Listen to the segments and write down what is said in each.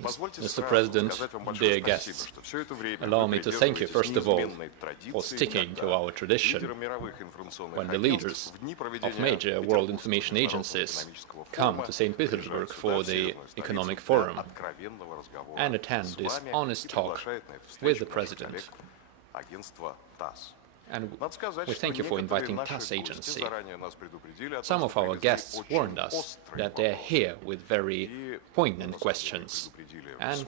Mr. President, dear guests, allow me to thank you, first of all, for sticking to our tradition when the leaders of major world information agencies come to St. Petersburg for the Economic Forum and attend this honest talk with the President. And we thank you for inviting TASS agency. Some of our guests warned us that they're here with very poignant questions. And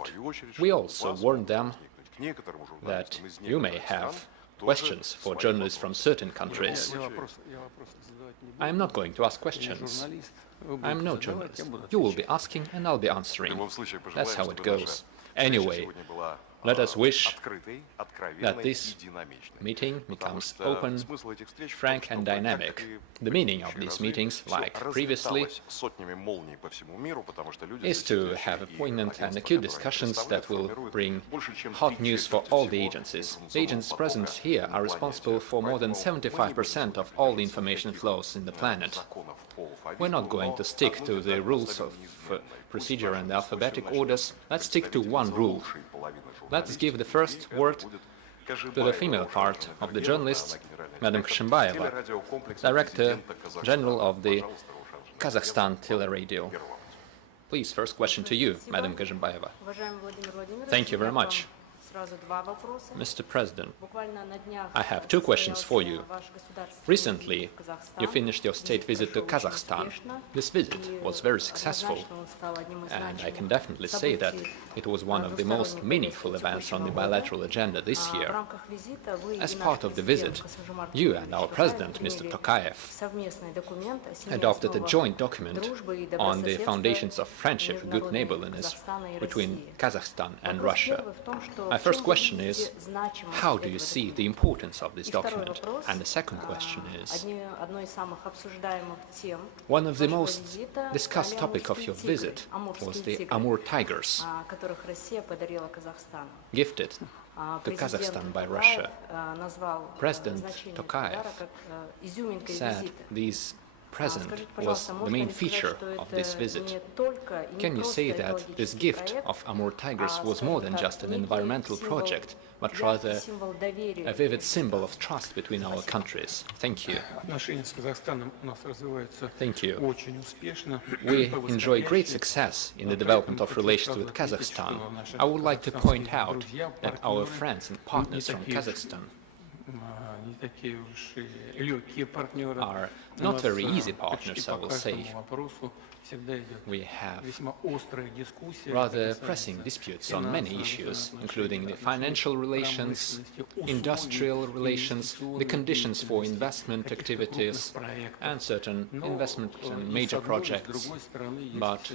we also warned them that you may have questions for journalists from certain countries. I am not going to ask questions. I am no journalist. You will be asking and I'll be answering. That's how it goes. Anyway, let us wish that this meeting becomes open, frank and dynamic. The meaning of these meetings, like previously, is to have poignant and acute discussions that will bring hot news for all the agencies. The agents present here are responsible for more than 75% of all the information flows in the planet. We're not going to stick to the rules of procedure and alphabetic orders. Let's stick to one rule. Let's give the first word to the female part of the journalists, Madam Kshimbayeva, Director General of the Kazakhstan Teleradio. Please, first question to you, Madam Kshimbayeva. Thank you very much. Mr. President, I have two questions for you. Recently, you finished your state visit to Kazakhstan. This visit was very successful, and I can definitely say that it was one of the most meaningful events on the bilateral agenda this year. As part of the visit, you and our President, Mr. Tokayev, adopted a joint document on the foundations of friendship and good neighborliness between Kazakhstan and Russia. My first question is, how do you see the importance of this document? And the second question is, one of the most discussed topics of your visit was the Amur tigers, gifted to Kazakhstan by Russia. President Tokayev said these present was the main feature of this visit. Can you say that this gift of Amur tigers was more than just an environmental project, but rather a vivid symbol of trust between our countries? Thank you. Thank you. We enjoy great success in the development of relations with Kazakhstan. I would like to point out that our friends and partners from Kazakhstan are not very easy partners, I will say. We have rather pressing disputes on many issues, including the financial relations, industrial relations, the conditions for investment activities, and certain investment and major projects. But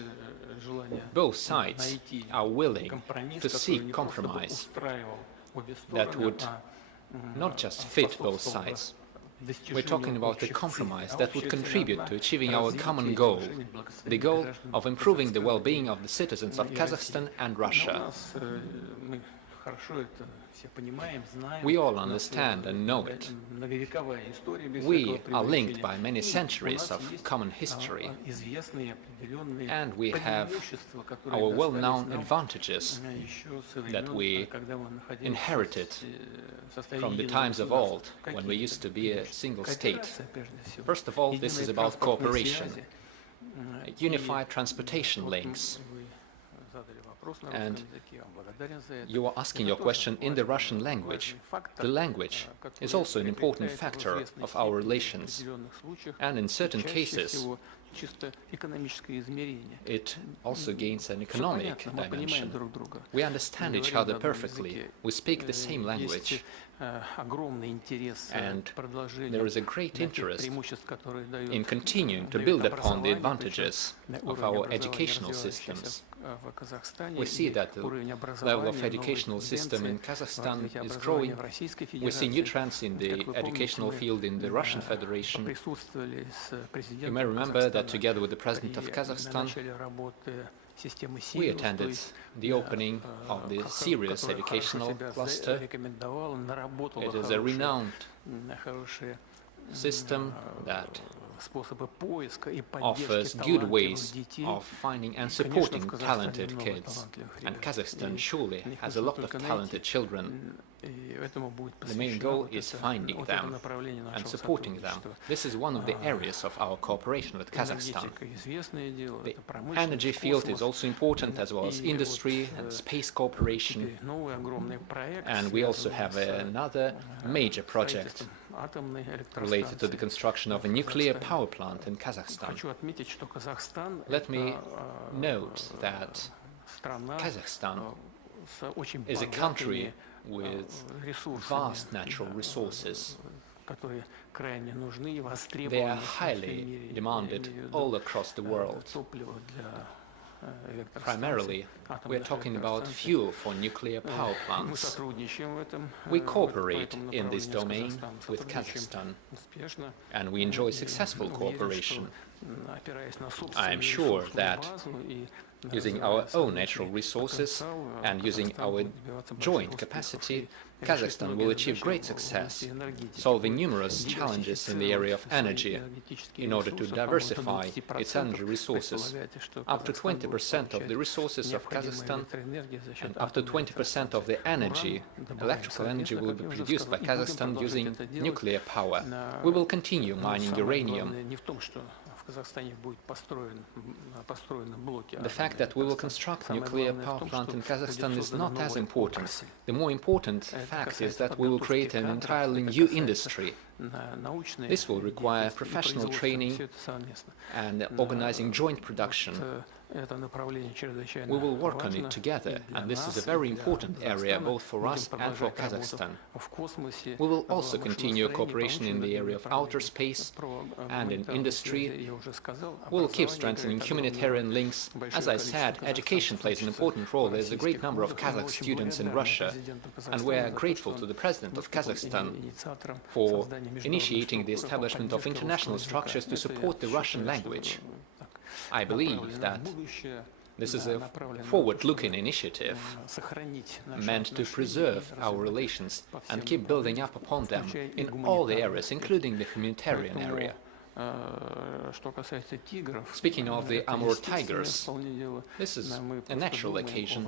both sides are willing to seek compromise that would not just fit both sides. We're talking about a compromise that would contribute to achieving our common goal, the goal of improving the well-being of the citizens of Kazakhstan and Russia. We all understand and know it. We are linked by many centuries of common history, and we have our well-known advantages that we inherited from the times of old, when we used to be a single state. First of all, this is about cooperation, unified transportation links. And you are asking your question in the Russian language. The language is also an important factor of our relations, and in certain cases it also gains an economic dimension. We understand each other perfectly, we speak the same language, and there is a great interest in continuing to build upon the advantages of our educational systems. We see that the level of educational system in Kazakhstan is growing. We see new trends in the educational field in the Russian Federation. You may remember that together with the President of Kazakhstan, we attended the opening of the serious educational cluster. It is a renowned system that offers good ways of finding and supporting talented kids. And Kazakhstan surely has a lot of talented children. The main goal is finding them and supporting them. This is one of the areas of our cooperation with Kazakhstan. The energy field is also important, as well as industry and space cooperation. And we also have another major project related to the construction of a nuclear power plant in Kazakhstan. Let me note that Kazakhstan is a country with vast natural resources. They are highly demanded all across the world. Primarily, we are talking about fuel for nuclear power plants. We cooperate in this domain with Kazakhstan, and we enjoy successful cooperation. I am sure that using our own natural resources and using our joint capacity, Kazakhstan will achieve great success, solving numerous challenges in the area of energy in order to diversify its energy resources. Up to 20% of the resources of Kazakhstan and up to 20% of the energy, electrical energy, will be produced by Kazakhstan using nuclear power. We will continue mining uranium. The fact that we will construct a nuclear power plant in Kazakhstan is not as important. The more important fact is that we will create an entirely new industry. This will require professional training and organizing joint production. We will work on it together, and this is a very important area both for us and for Kazakhstan. We will also continue cooperation in the area of outer space and in industry. We will keep strengthening humanitarian links. As I said, education plays an important role. There is a great number of Kazakh students in Russia, and we are grateful to the President of Kazakhstan for initiating the establishment of international structures to support the Russian language. I believe that this is a forward-looking initiative meant to preserve our relations and keep building up upon them in all the areas, including the humanitarian area. Speaking of the Amur tigers, this is a natural occasion.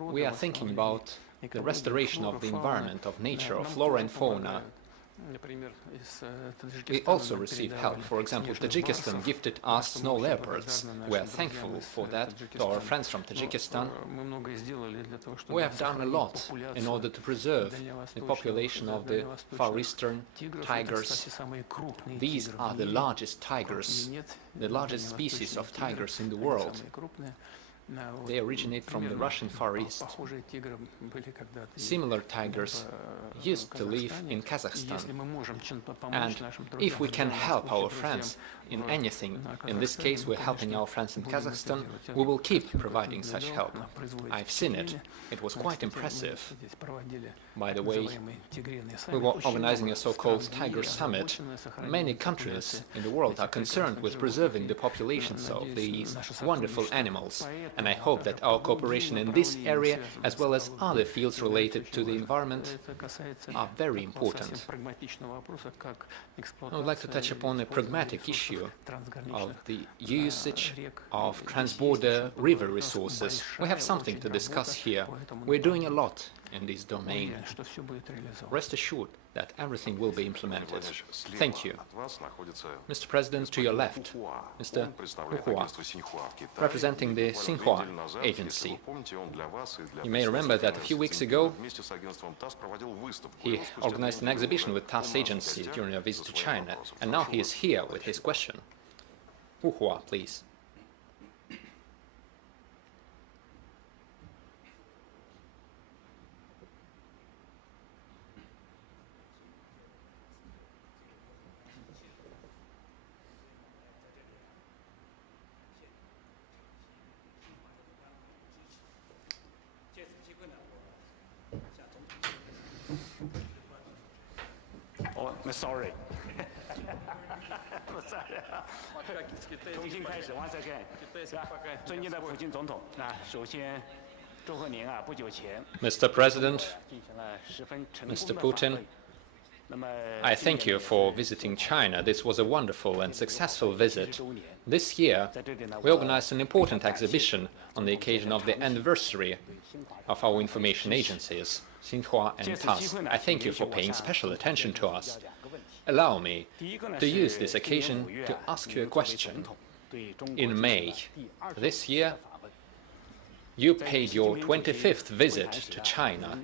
We are thinking about the restoration of the environment, of nature, of flora and fauna. We also receive help. For example, Tajikistan gifted us snow leopards. We are thankful for that to our friends from Tajikistan. We have done a lot in order to preserve the population of the Far Eastern tigers. These are the largest tigers, the largest species of tigers in the world. They originate from the Russian Far East. Similar tigers used to live in Kazakhstan. And if we can help our friends in anything, in this case we're helping our friends in Kazakhstan, we will keep providing such help. I've seen it. It was quite impressive. By the way, we were organizing a so-called Tiger Summit. Many countries in the world are concerned with preserving the populations of these wonderful animals. And I hope that our cooperation in this area, as well as other fields related to the environment, are very important. I would like to touch upon a pragmatic issue of the usage of transborder river resources. We have something to discuss here. We're doing a lot in this domain. Rest assured that everything will be implemented. Thank you. Mr. President, to your left, Mr. Huhua, representing the Xinhua Agency. You may remember that a few weeks ago he organized an exhibition with TASS Agency during a visit to China, and now he is here with his question. Huhua, please. Oh, I'm sorry. 重新开始 ，once again。尊敬的普京总统，那首先祝贺您啊，不久前 Mr. President, 进行了十分成功 Mr. 的访 Putin, 问。I thank you for visiting China. This was a wonderful and successful visit. This year, we organized an important exhibition on the occasion of the anniversary of our information agencies, Xinhua and TASS. I thank you for paying special attention to us. Allow me to use this occasion to ask you a question. In May this year, you paid your 25th visit to China,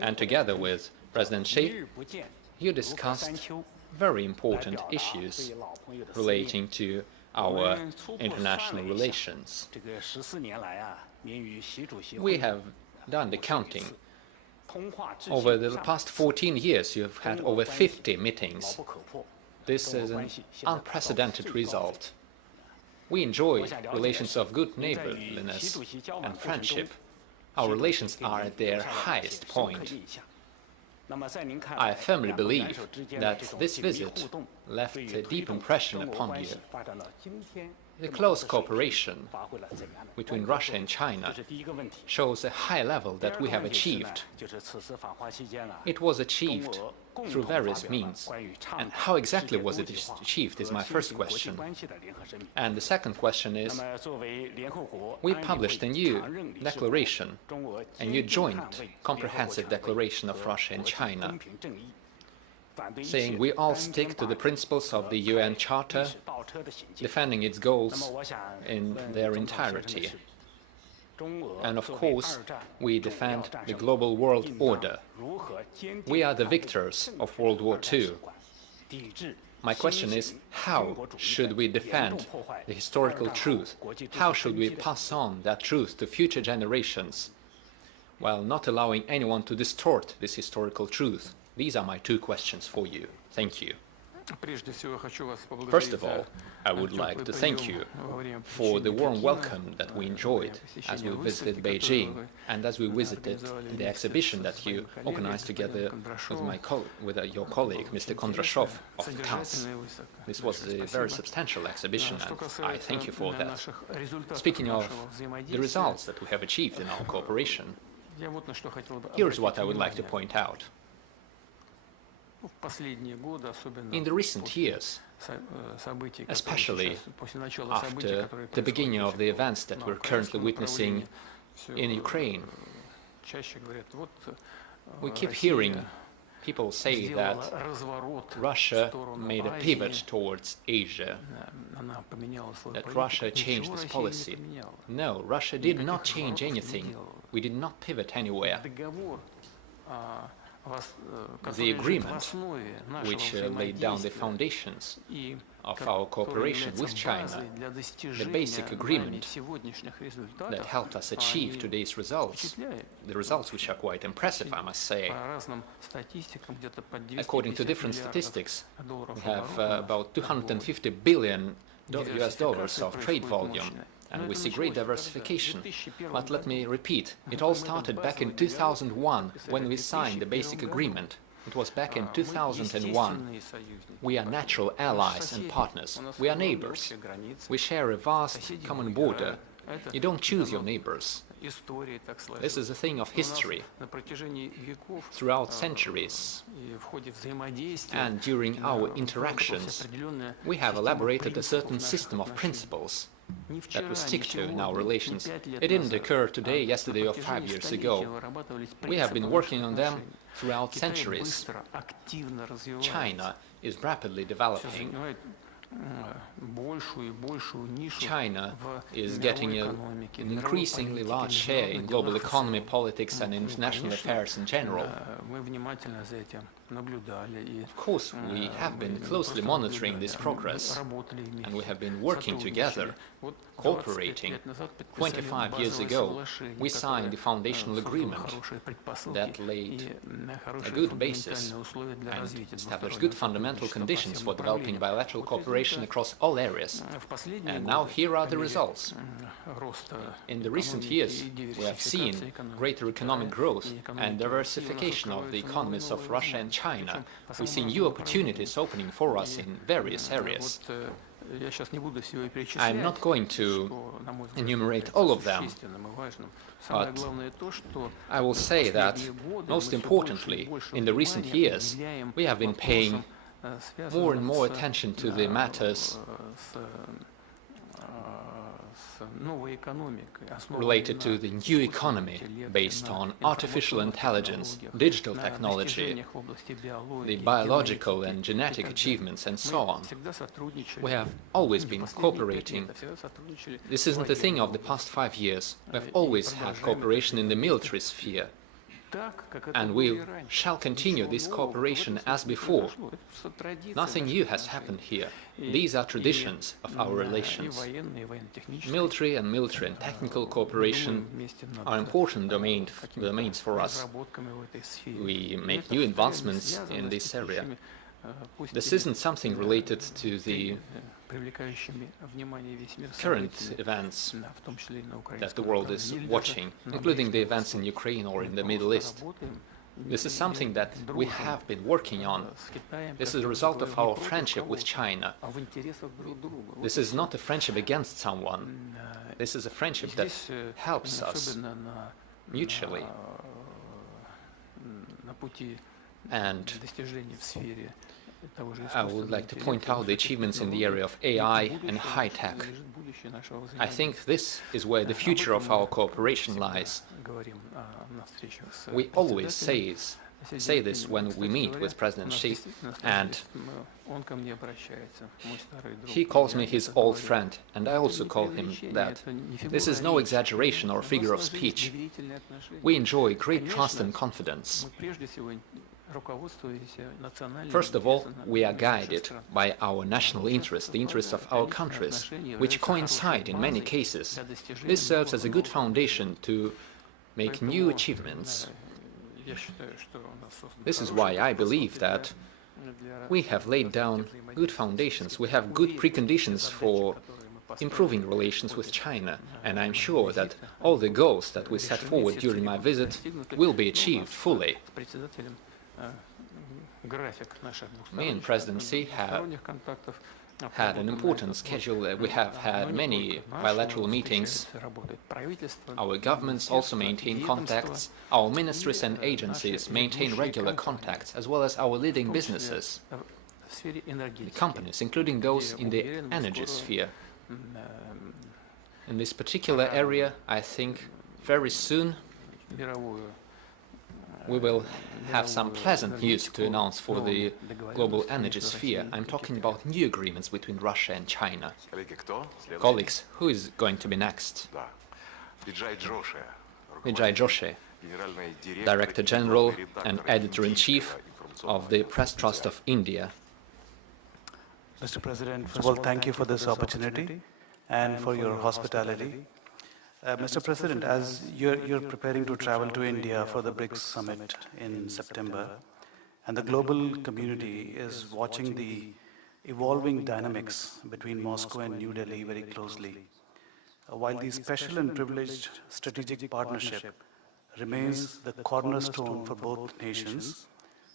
and together with President Xi, you discussed very important issues relating to our international relations. We have done the counting. Over the past 14 years, you have had over 50 meetings. This is an unprecedented result. We enjoy relations of good neighborliness and friendship. Our relations are at their highest point. I firmly believe that this visit left a deep impression upon you. The close cooperation between Russia and China shows a high level that we have achieved. It was achieved through various means. And how exactly was it achieved is my first question. And the second question is, we published a new declaration, a new joint comprehensive declaration of Russia and China, saying we all stick to the principles of the UN Charter, defending its goals in their entirety. And of course, we defend the global world order. We are the victors of World War II. My question is, how should we defend the historical truth? How should we pass on that truth to future generations, while not allowing anyone to distort this historical truth? These are my two questions for you. Thank you. First of all, I would like to thank you for the warm welcome that we enjoyed as we visited Beijing and as we visited the exhibition that you organized together with your colleague, Mr. Kondrashov of TASS. This was a very substantial exhibition, and I thank you for that. Speaking of the results that we have achieved in our cooperation, here's what I would like to point out. In the recent years, especially after the beginning of the events that we're currently witnessing in Ukraine, we keep hearing people say that Russia made a pivot towards Asia, that Russia changed its policy. No, Russia did not change anything. We did not pivot anywhere. The agreement, which laid down the foundations of our cooperation with China, the basic agreement that helped us achieve today's results, the results which are quite impressive, I must say. According to different statistics, we have about $250 billion of trade volume, and we see great diversification. But let me repeat, it all started back in 2001 when we signed the basic agreement. It was back in 2001. We are natural allies and partners. We are neighbors. We share a vast common border. You don't choose your neighbors. This is a thing of history. Throughout centuries and during our interactions, we have elaborated a certain system of principles that we stick to in our relations. It didn't occur today, yesterday, or 5 years ago. We have been working on them throughout centuries. China is rapidly developing. China is getting an increasingly large share in global economy, politics, and international affairs in general. Of course, we have been closely monitoring this progress, and we have been working together, cooperating. 25 years ago, we signed the foundational agreement that laid a good basis and established good fundamental conditions for developing bilateral cooperation across all areas. And now here are the results. In the recent years, we have seen greater economic growth and diversification of the economies of Russia and China. We see new opportunities opening for us in various areas. I'm not going to enumerate all of them, but I will say that, most importantly, in the recent years, we have been paying more and more attention to the matters related to the new economy based on artificial intelligence, digital technology, the biological and genetic achievements, and so on. We have always been cooperating. This isn't a thing of the past 5 years. We have always had cooperation in the military sphere. And we shall continue this cooperation as before. Nothing new has happened here. These are traditions of our relations. Military and technical cooperation are important domains for us. We make new advancements in this area. This isn't something related to the current events that the world is watching, including the events in Ukraine or in the Middle East. This is something that we have been working on. This is a result of our friendship with China. This is not a friendship against someone. This is a friendship that helps us mutually. And I would like to point out the achievements in the area of AI and high-tech. I think this is where the future of our cooperation lies. We always say this when we meet with President Xi, and he calls me his old friend, and I also call him that. This is no exaggeration or figure of speech. We enjoy great trust and confidence. First of all, we are guided by our national interests, the interests of our countries, which coincide in many cases. This serves as a good foundation to make new achievements. This is why I believe that we have laid down good foundations, we have good preconditions for improving relations with China, and I'm sure that all the goals that we set forward during my visit will be achieved fully. Me and President Xi have had an important schedule. We have had many bilateral meetings. Our governments also maintain contacts. Our ministries and agencies maintain regular contacts, as well as our leading businesses, the companies, including those in the energy sphere. In this particular area, I think very soon we will have some pleasant news to announce for the global energy sphere. I'm talking about new agreements between Russia and China. Colleagues, who is going to be next? Vijay Joshi, Director General and Editor-in-Chief of the Press Trust of India. Mr. President, first of all, thank you for this opportunity and for your hospitality. Mr. President, as you're preparing to travel to India for the BRICS summit in September, and the global community is watching the evolving dynamics between Moscow and New Delhi very closely, while the special and privileged strategic partnership remains the cornerstone for both nations,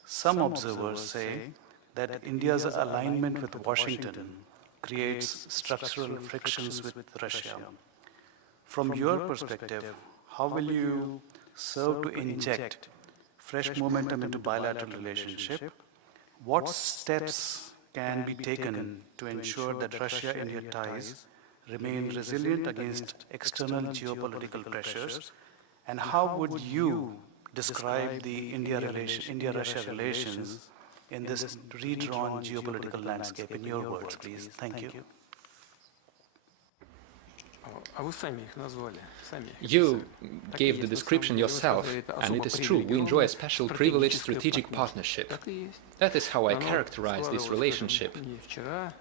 some observers say that India's alignment with Washington creates structural frictions with Russia. From your perspective, how will you serve to inject fresh momentum into bilateral relationship? What steps can be taken to ensure that Russia-India ties remain resilient against external geopolitical pressures? And how would you describe the India-Russia relations in this redrawn geopolitical landscape? In your words, please. Thank you. You gave the description yourself, and it is true, we enjoy a special privileged strategic partnership. That is how I characterize this relationship.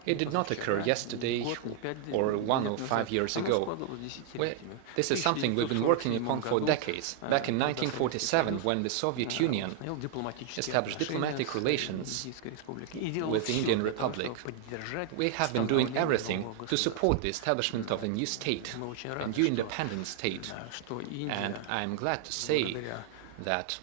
It did not occur yesterday or 1 or 5 years ago. This is something we've been working upon for decades. Back in 1947, when the Soviet Union established diplomatic relations with the Indian Republic, we have been doing everything to support the establishment of a new state, a new independent state. And I'm glad to say that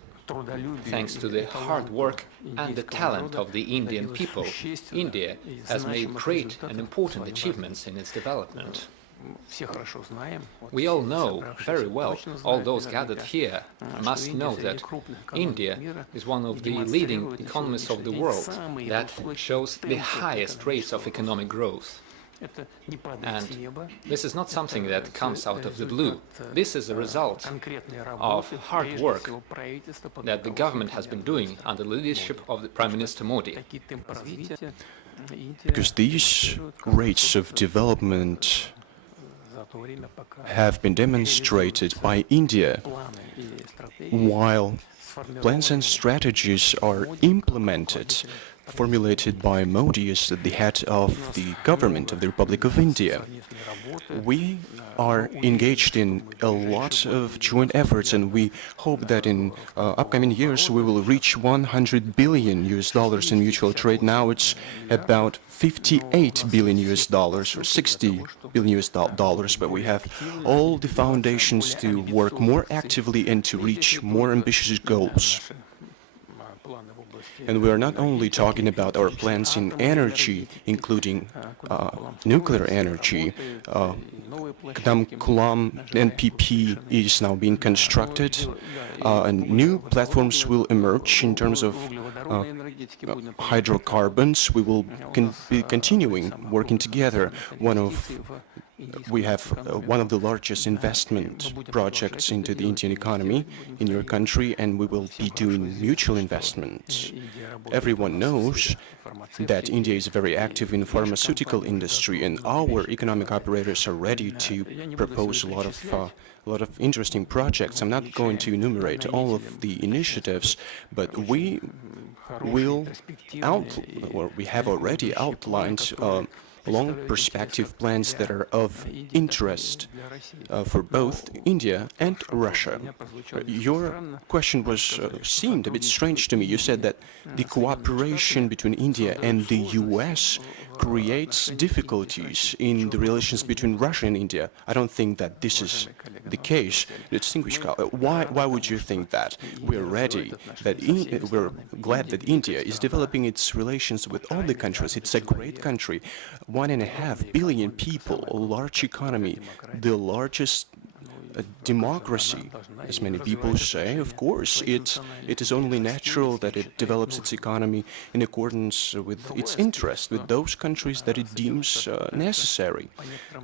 Thanks to the hard work and the talent of the Indian people, India has made great and important achievements in its development. We all know very well, all those gathered here must know that India is one of the leading economies of the world that shows the highest rates of economic growth. And this is not something that comes out of the blue. This is a result of hard work that the government has been doing under the leadership of the Prime Minister Modi. Because these rates of development have been demonstrated by India, while plans and strategies are implemented, formulated by Modi as the head of the government of the Republic of India. We are engaged in a lot of joint efforts, and we hope that in upcoming years we will reach $100 billion in mutual trade. Now it's about $58 billion or $60 billion, but we have all the foundations to work more actively and to reach more ambitious goals. And we are not only talking about our plans in energy, including nuclear energy. Kulam NPP is now being constructed, and new platforms will emerge in terms of hydrocarbons. We will be continuing working together. We have one of the largest investment projects into the Indian economy in your country, and we will be doing mutual investments. Everyone knows that India is very active in the pharmaceutical industry, and our economic operators are ready to propose a lot of interesting projects. I'm not going to enumerate all of the initiatives, but we have already outlined long perspective plans that are of interest for both India and Russia. Your question seemed a bit strange to me. You said that the cooperation between India and the US creates difficulties in the relations between Russia and India. I don't think that this is the case. Distinguished colleague, why would you think that? We're ready, we're glad that India is developing its relations with all the countries. It's a great country, 1.5 billion people, a large economy, the largest democracy, as many people say. Of course, it is only natural that it develops its economy in accordance with its interests, with those countries that it deems necessary.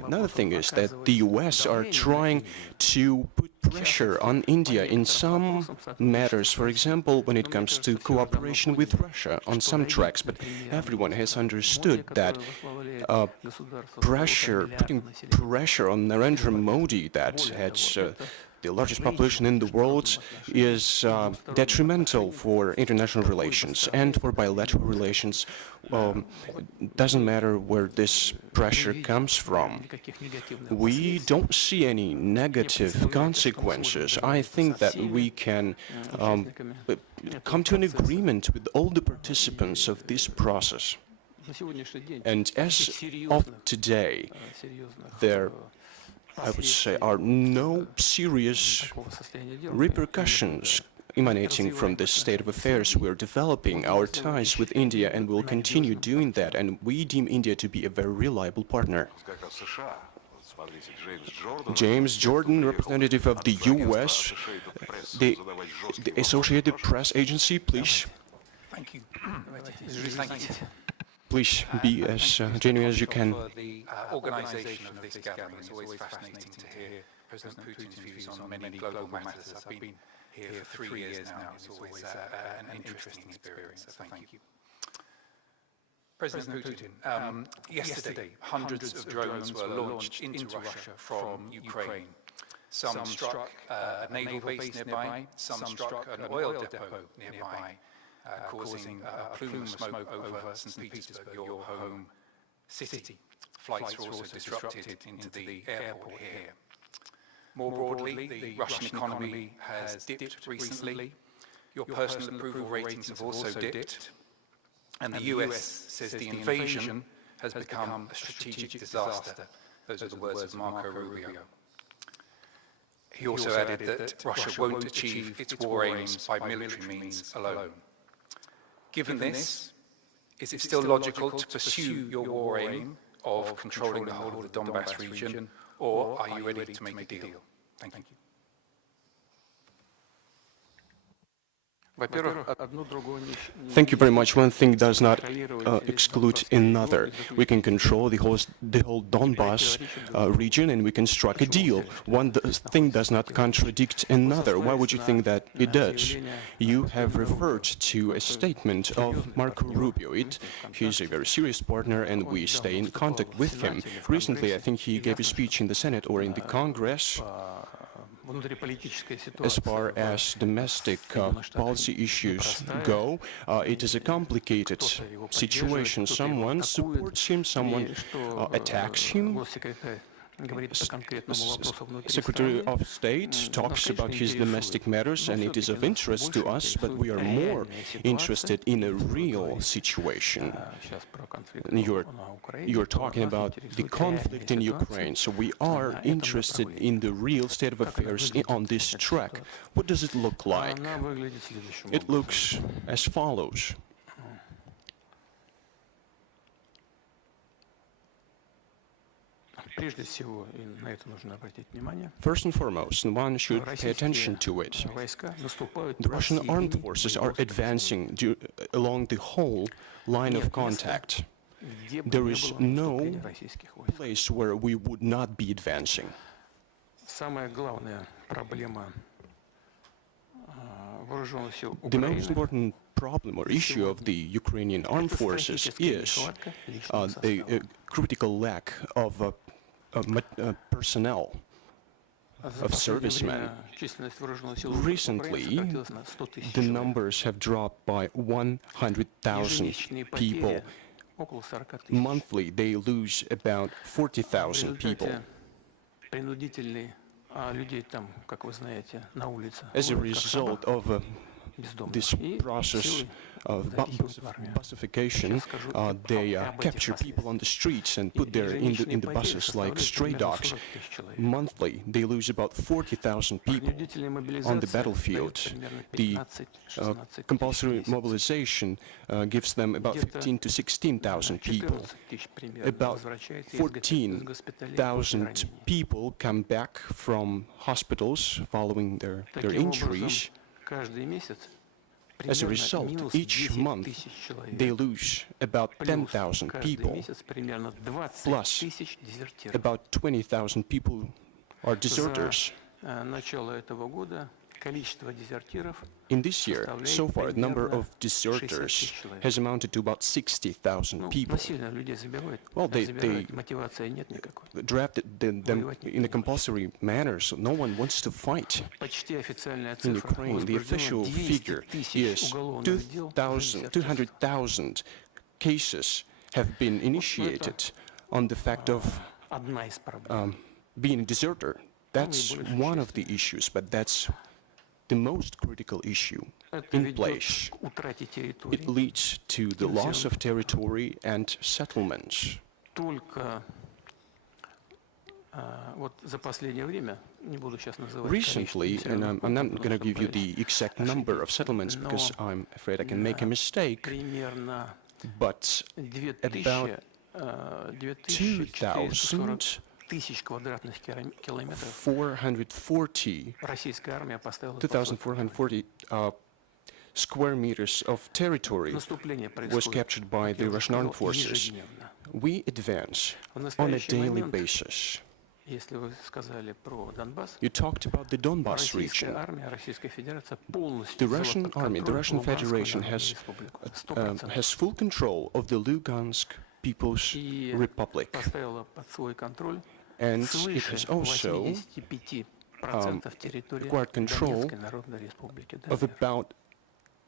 Another thing is that the US are trying to put pressure on India in some matters, for example, when it comes to cooperation with Russia on some tracks, but everyone has understood that putting pressure on Narendra Modi, that has the largest population in the world, is detrimental for international relations and for bilateral relations. It doesn't matter where this pressure comes from. We don't see any negative consequences. I think that we can come to an agreement with all the participants of this process. And as of today, there, I would say, are no serious repercussions emanating from this state of affairs. We're developing our ties with India, and we'll continue doing that, and we deem India to be a very reliable partner. James Jordan, representative of the US, the Associated Press Agency, please. Thank you. Please be as genuine as you can. The organization of this gathering is always fascinating to hear President Putin's views on many global matters. I've been here for 3 years now. It's always an interesting experience, so thank you. President Putin, yesterday hundreds of drones were launched into Russia from Ukraine. Some struck a naval base nearby, some struck an oil depot nearby, causing a plume of smoke over St. Petersburg, your home city. Flights were also disrupted into the airport here. More broadly, the Russian economy has dipped recently. Your personal approval ratings have also dipped. And the US says the invasion has become a strategic disaster. Those are the words of Marco Rubio. He also added that Russia won't achieve its war aims by military means alone. Given this, is it still logical to pursue your war aim of controlling the whole of the Donbass region, or are you ready to make a deal? Thank you. Thank you very much. One thing does not exclude another. We can control the whole Donbass region, and we can strike a deal. One thing does not contradict another. Why would you think that it does? You have referred to a statement of Marco Rubio. He's a very serious partner, and we stay in contact with him. Recently, I think he gave a speech in the Senate or in the Congress. As far as domestic policy issues go, it is a complicated situation. Someone supports him, someone attacks him. Secretary of State talks about his domestic matters, and it is of interest to us, but we are more interested in a real situation. You're talking about the conflict in Ukraine, so we are interested in the real state of affairs on this track. What does it look like? It looks as follows. First and foremost, one should pay attention to it. The Russian armed forces are advancing along the whole line of contact. There is no place where we would not be advancing. The most important problem or issue of the Ukrainian armed forces is the critical lack of personnel, of servicemen. Recently, the numbers have dropped by 100,000 people. Monthly, they lose about 40,000 people. As a result of this process of busification, they capture people on the streets and put them in the buses like stray dogs. Monthly, they lose about 40,000 people on the battlefield. The compulsory mobilization gives them about 15,000 to 16,000 people. About 14,000 people come back from hospitals following their injuries. As a result, each month they lose about 10,000 people, plus about 20,000 people are deserters. In this year, so far, the number of deserters has amounted to about 60,000 people. Well, they drafted them in a compulsory manner, so no one wants to fight in Ukraine. The official figure is 200,000 cases have been initiated on the fact of being a deserter. That's one of the issues, but that's the most critical issue in place. It leads to the loss of territory and settlements. Recently, and I'm not going to give you the exact number of settlements because I'm afraid I can make a mistake, but about 2,440 square meters of territory was captured by the Russian armed forces. We advance on a daily basis. You talked about the Donbass region. The Russian army, the Russian Federation has full control of the Lugansk People's Republic. And it has also acquired control of about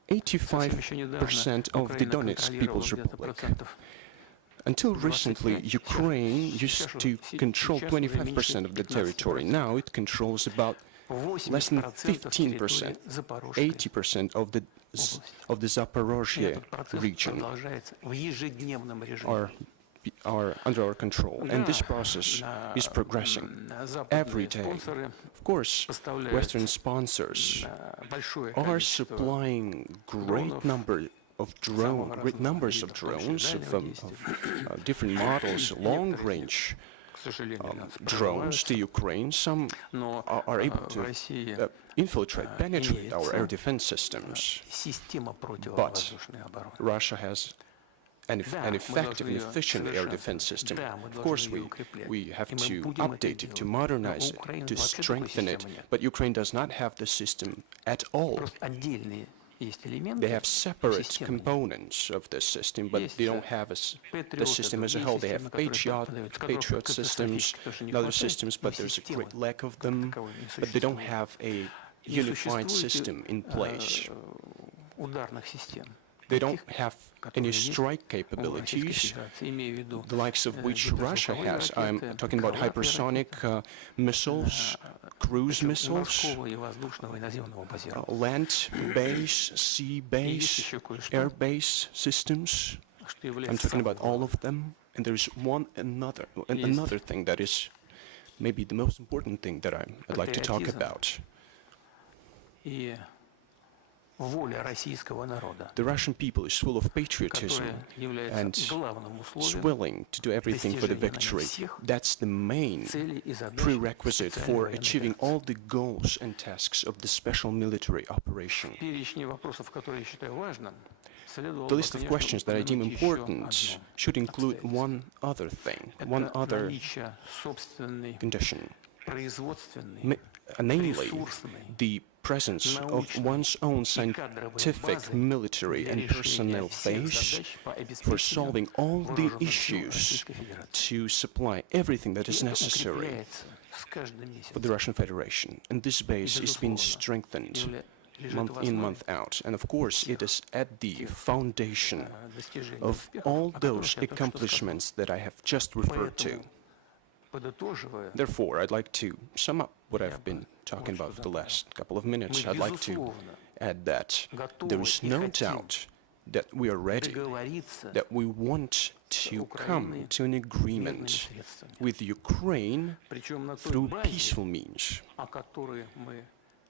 85% of the Donetsk People's Republic. Until recently, Ukraine used to control 25% of the territory. Now it controls about less than 15%, 80% of the Zaporozhye region are are under our control, and this process is progressing every day. Of course, Western sponsors are supplying great numbers of drones, of different models, long-range drones to Ukraine. Some are able to penetrate our air defense systems. But Russia has an effective and efficient air defense system. Of course, we have to update it, to modernize it, to strengthen it, but Ukraine does not have the system at all. They have separate components of this system, but they don't have the system as a whole. They have Patriot systems and other systems, but there's a great lack of them. But they don't have a unified system in place. They don't have any strike capabilities, the likes of which Russia has. I'm talking about hypersonic missiles, cruise missiles, land-based, sea-based, air-based systems. I'm talking about all of them. And there's another thing that is maybe the most important thing that I'd like to talk about. The Russian people is full of patriotism and is willing to do everything for the victory. That's the main prerequisite for achieving all the goals and tasks of the special military operation. The list of questions that I deem important should include one other thing, one other condition, namely the presence of one's own scientific, military and personnel base for solving all the issues to supply everything that is necessary for the Russian Federation. And this base is being strengthened month in, month out. And of course, it is at the foundation of all those accomplishments that I have just referred to. Therefore, I'd like to sum up what I've been talking about for the last couple of minutes. I'd like to add that there is no doubt that we are ready, that we want to come to an agreement with Ukraine through peaceful means,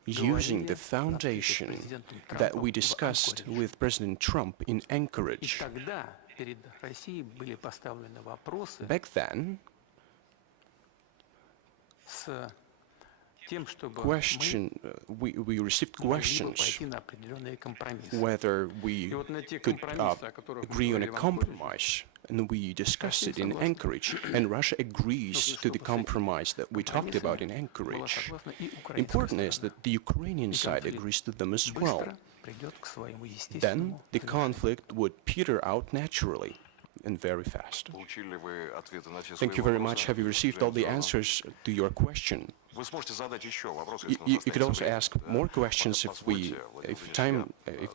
using the foundation that we discussed with President Trump in Anchorage. Back then, we received questions whether we could agree on a compromise, and we discussed it in Anchorage, and Russia agrees to the compromise that we talked about in Anchorage. Important is that the Ukrainian side agrees to them as well. Then the conflict would peter out naturally and very fast. Thank you very much. Have you received all the answers to your question? You could also ask more questions if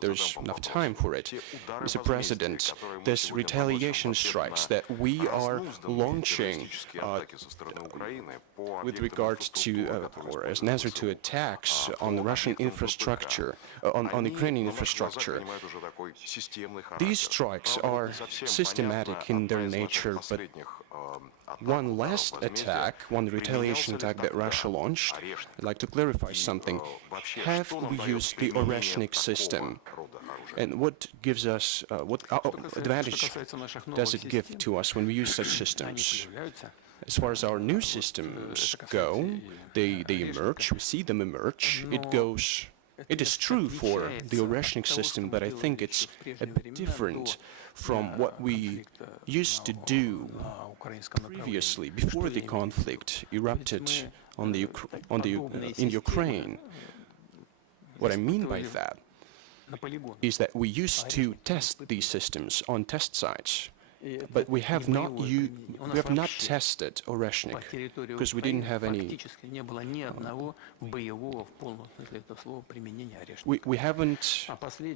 there's enough time for it. Mr. President, this retaliation strikes that we are launching with regard to, or as an answer to attacks on the Russian infrastructure, on Ukrainian infrastructure, these strikes are systematic in their nature, but one last attack, one retaliation attack that Russia launched, I'd like to clarify something. Have we used the Oreshnik system? And what gives us, what advantage does it give to us when we use such systems? As far as our new systems go, they emerge, we see them emerge. It is true for the Oreshnik system, but I think it's a bit different from what we used to do previously, before the conflict erupted in Ukraine. What I mean by that is that we used to test these systems on test sites, but we have not tested Oreshnik because we didn't have any. We haven't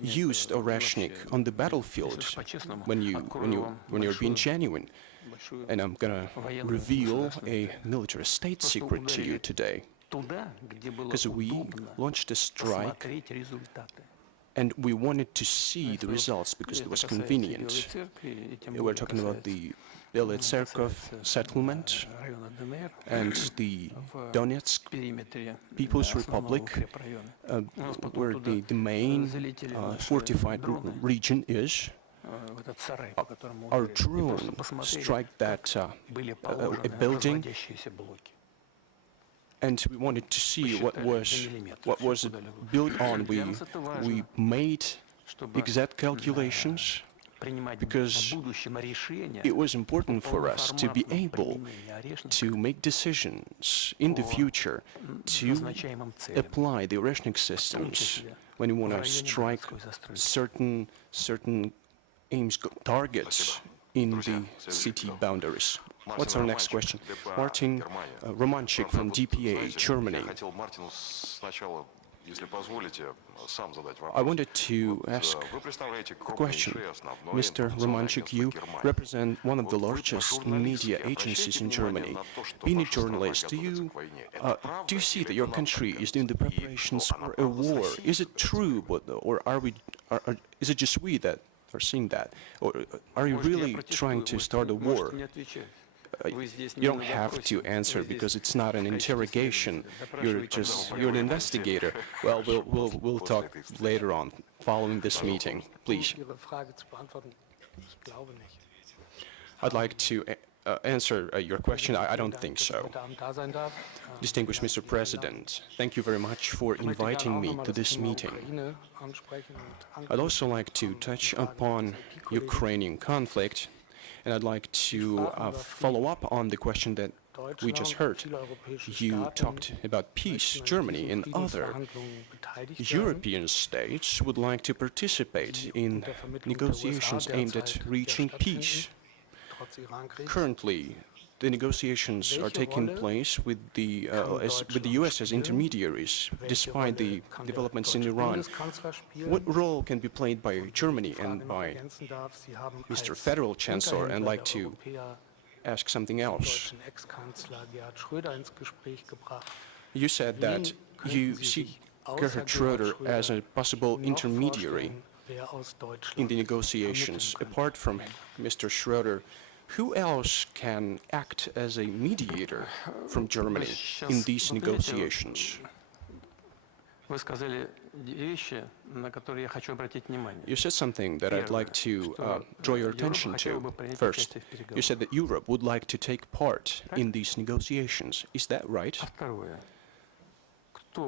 used Oreshnik on the battlefield when you're being genuine. And I'm gonna reveal a military state secret to you today, because we launched a strike and we wanted to see the results because it was convenient. We're talking about the Belitserkov settlement and the Donetsk People's Republic, where the main fortified region is. Our drone struck that a building, and we wanted to see what was it built on. We made exact calculations because it was important for us to be able to make decisions in the future to apply the rationing systems when we want to strike certain aims, targets in the city boundaries. What's our next question? Martin Romanchik from DPA, Germany. I wanted to ask a question. Mr. Romanchik, you represent one of the largest media agencies in Germany. Being a journalist, do you see that your country is doing the preparations for a war? Is it true, or is it just we that are seeing that? Or are you really trying to start a war? You don't have to answer because it's not an interrogation. You're an investigator. Well, we'll talk later on, following this meeting. Please. I'd like to answer your question. I don't think so. Distinguished Mr. President, thank you very much for inviting me to this meeting. I'd also like to touch upon Ukrainian conflict, and I'd like to follow up on the question that we just heard. You talked about peace. Germany and other European states would like to participate in negotiations aimed at reaching peace. Currently, the negotiations are taking place with the U.S. as intermediaries, despite the developments in Iran. What role can be played by Germany and by Mr. Federal Chancellor? And I'd like to ask something else. You said that you see Gerhard Schröder as a possible intermediary in the negotiations. Apart from Mr. Schröder, who else can act as a mediator from Germany in these negotiations? You said something that I'd like to draw your attention to. First, you said that Europe would like to take part in these negotiations. Is that right?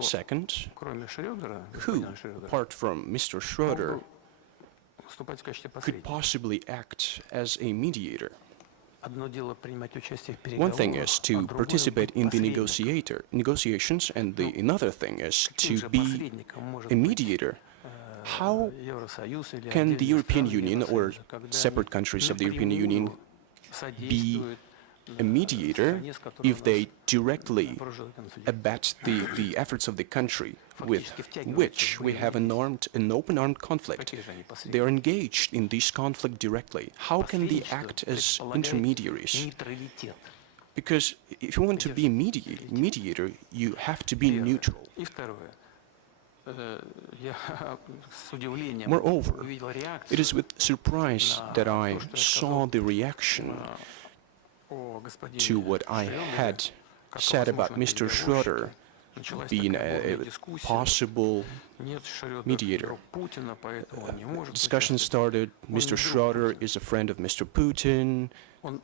Second, who, apart from Mr. Schröder, could possibly act as a mediator? One thing is to participate in the negotiations, and another thing is to be a mediator. How can the European Union or separate countries of the European Union be a mediator if they directly abet the efforts of the country with which we have an open armed conflict? They are engaged in this conflict directly. How can they act as intermediaries? Because if you want to be a mediator, you have to be neutral. Moreover, it is with surprise that I saw the reaction to what I had said about Mr. Schröder being a possible mediator. Discussion started. Mr. Schröder is a friend of Mr. Putin.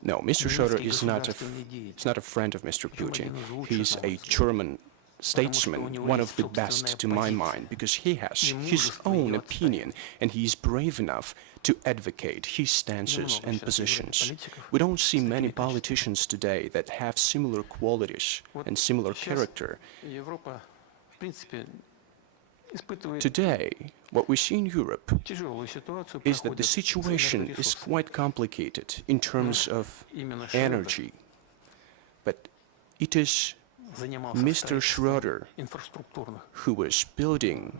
No, Mr. Schröder is not a friend of Mr. Putin. He's a German statesman, one of the best to my mind, because he has his own opinion and he's brave enough to advocate his stances and positions. We don't see many politicians today that have similar qualities and similar character. Today, what we see in Europe is that the situation is quite complicated in terms of energy, but it is Mr. Schröder, who was building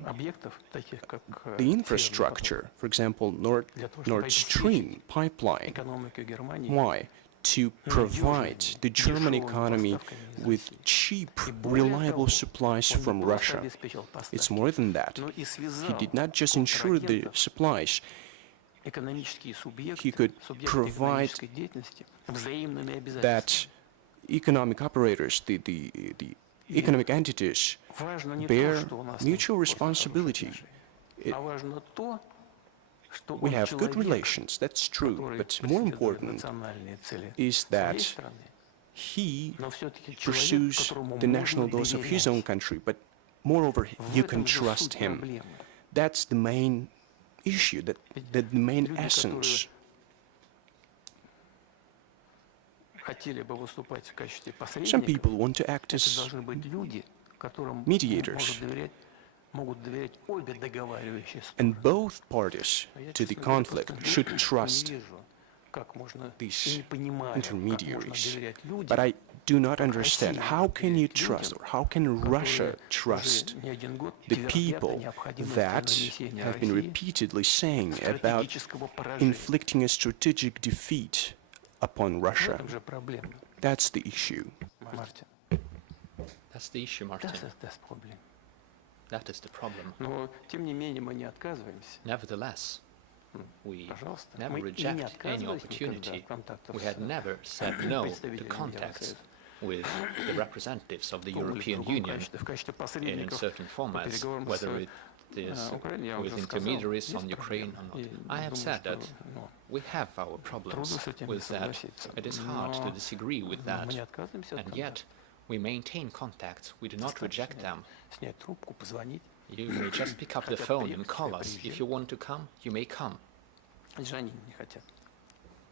the infrastructure, for example, Nord Stream pipeline. Why? To provide the German economy with cheap, reliable supplies from Russia. It's more than that. He did not just ensure the supplies, he could provide that economic operators, the economic entities, bear mutual responsibility. We have good relations, that's true, but more important is that he pursues the national goals of his own country, but moreover, you can trust him. That's the main issue, the main essence. Some people want to act as mediators, and both parties to the conflict should trust these intermediaries. But I do not understand, how can you trust, or how can Russia trust the people that have been repeatedly saying about inflicting a strategic defeat upon Russia? That's the issue. That's the issue, Martin. That is the problem. Nevertheless, we never reject any opportunity. We had never said no to contacts with the representatives of the European Union in certain formats, whether it is with intermediaries on Ukraine or not. I have said that we have our problems with that. It is hard to disagree with that, and yet we maintain contacts. We do not reject them. You may just pick up the phone and call us. If you want to come, you may come.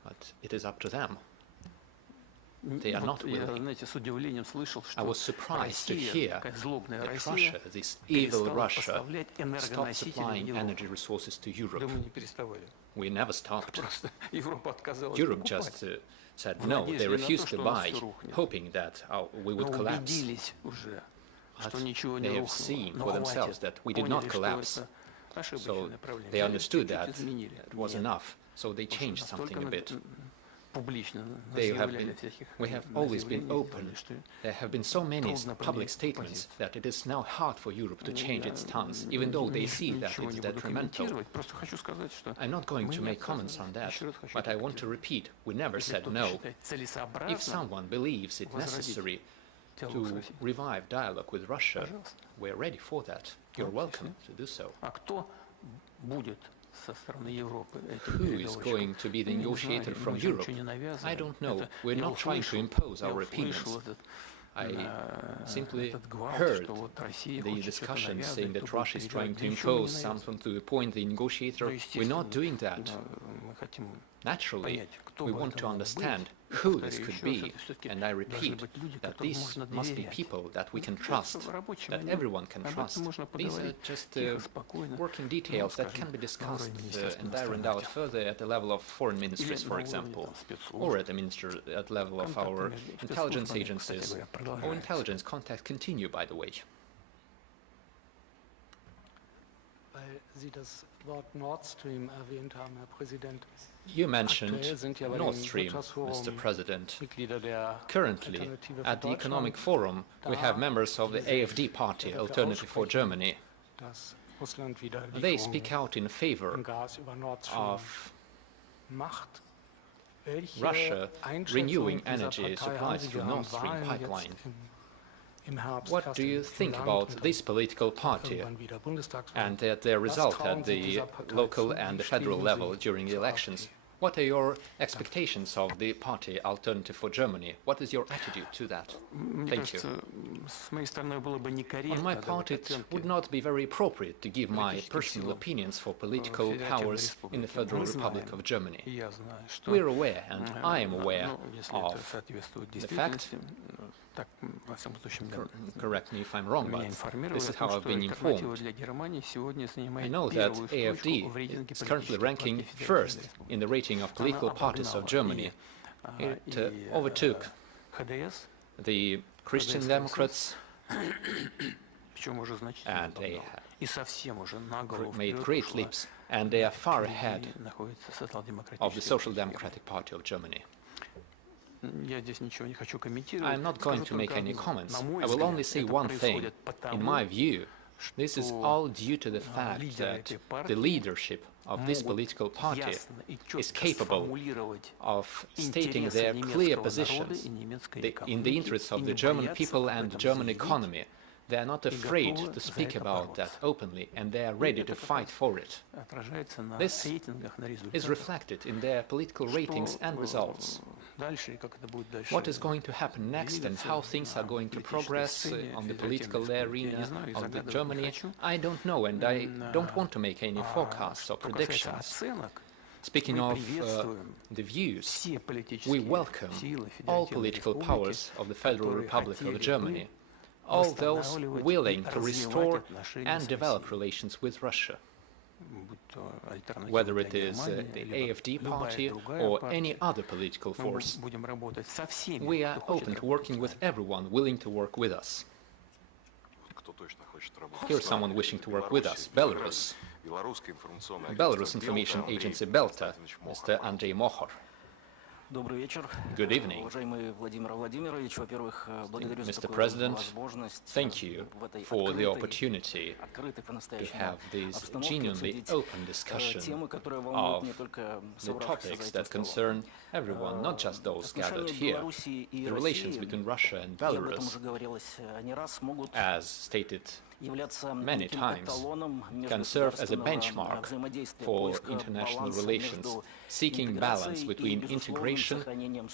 But it is up to them. They are not willing. I was surprised to hear that Russia, this evil Russia, stopped supplying energy resources to Europe. We never stopped. Europe just said no, they refused to buy, hoping that we would collapse. But they have seen for themselves that we did not collapse. So they understood that it was enough. So they changed something a bit. We have always been open. There have been so many public statements that it is now hard for Europe to change its stance, even though they see that it's detrimental. I'm not going to make comments on that, but I want to repeat, we never said no. If someone believes it necessary to revive dialogue with Russia, we're ready for that. You're welcome to do so. Who is going to be the negotiator from Europe? I don't know. We're not trying to impose our opinions. I simply heard the discussion saying that Russia is trying to impose something to appoint the negotiator. We're not doing that. Naturally, we want to understand who this could be, and I repeat that these must be people that we can trust, that everyone can trust. These are just working details that can be discussed and ironed out further at the level of foreign ministries, for example, or at the level of our intelligence agencies. Our intelligence contacts continue, by the way. You mentioned Nord Stream, Mr. President. Currently, at the Economic Forum, we have members of the AFD party, Alternative for Germany. They speak out in favor of Russia renewing energy supplies through Nord Stream pipeline. What do you think about this political party and their result at the local and the federal level during the elections? What are your expectations of the party Alternative for Germany? What is your attitude to that? Thank you. On my part, it would not be very appropriate to give my personal opinions for political powers in the Federal Republic of Germany. We are aware, and I am aware of the fact. Correct me if I'm wrong, but this is how I've been informed. I know that AFD is currently ranking first in the rating of political parties of Germany. It overtook the Christian Democrats, and they made great leaps, and they are far ahead of the Social Democratic Party of Germany. I'm not going to make any comments. I will only say one thing. In my view, This is all due to the fact that the leadership of this political party is capable of stating their clear positions in the interests of the German people and the German economy. They are not afraid to speak about that openly, and they are ready to fight for it. This is reflected in their political ratings and results. What is going to happen next and how things are going to progress on the political arena of Germany, I don't know, and I don't want to make any forecasts or predictions. Speaking of the views, we welcome all political powers of the Federal Republic of Germany, all those willing to restore and develop relations with Russia. Whether it is the AFD party or any other political force, we are open to working with everyone willing to work with us. Here's someone wishing to work with us, Belarus. Belarus Information Agency Belta, Mr. Andrei Mohor. Good evening. Mr. President, thank you for the opportunity to have this genuinely open discussion of the topics that concern everyone, not just those gathered here. The relations between Russia and Belarus, as stated many times, can serve as a benchmark for international relations, seeking balance between integration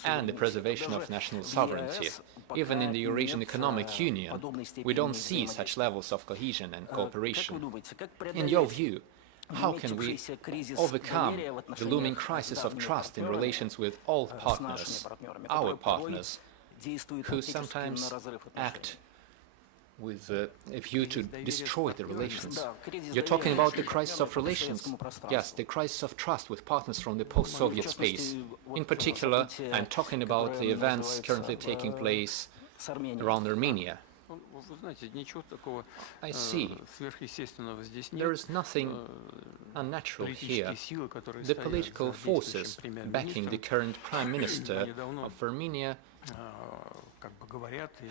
and the preservation of national sovereignty. Even in the Eurasian Economic Union, we don't see such levels of cohesion and cooperation. In your view, how can we overcome the looming crisis of trust in relations with all partners, our partners, who sometimes act with a view to destroy the relations? You're talking about the crisis of relations? Yes, the crisis of trust with partners from the post-Soviet space. In particular, I'm talking about the events currently taking place around Armenia. I see. There is nothing unnatural here. The political forces backing the current Prime Minister of Armenia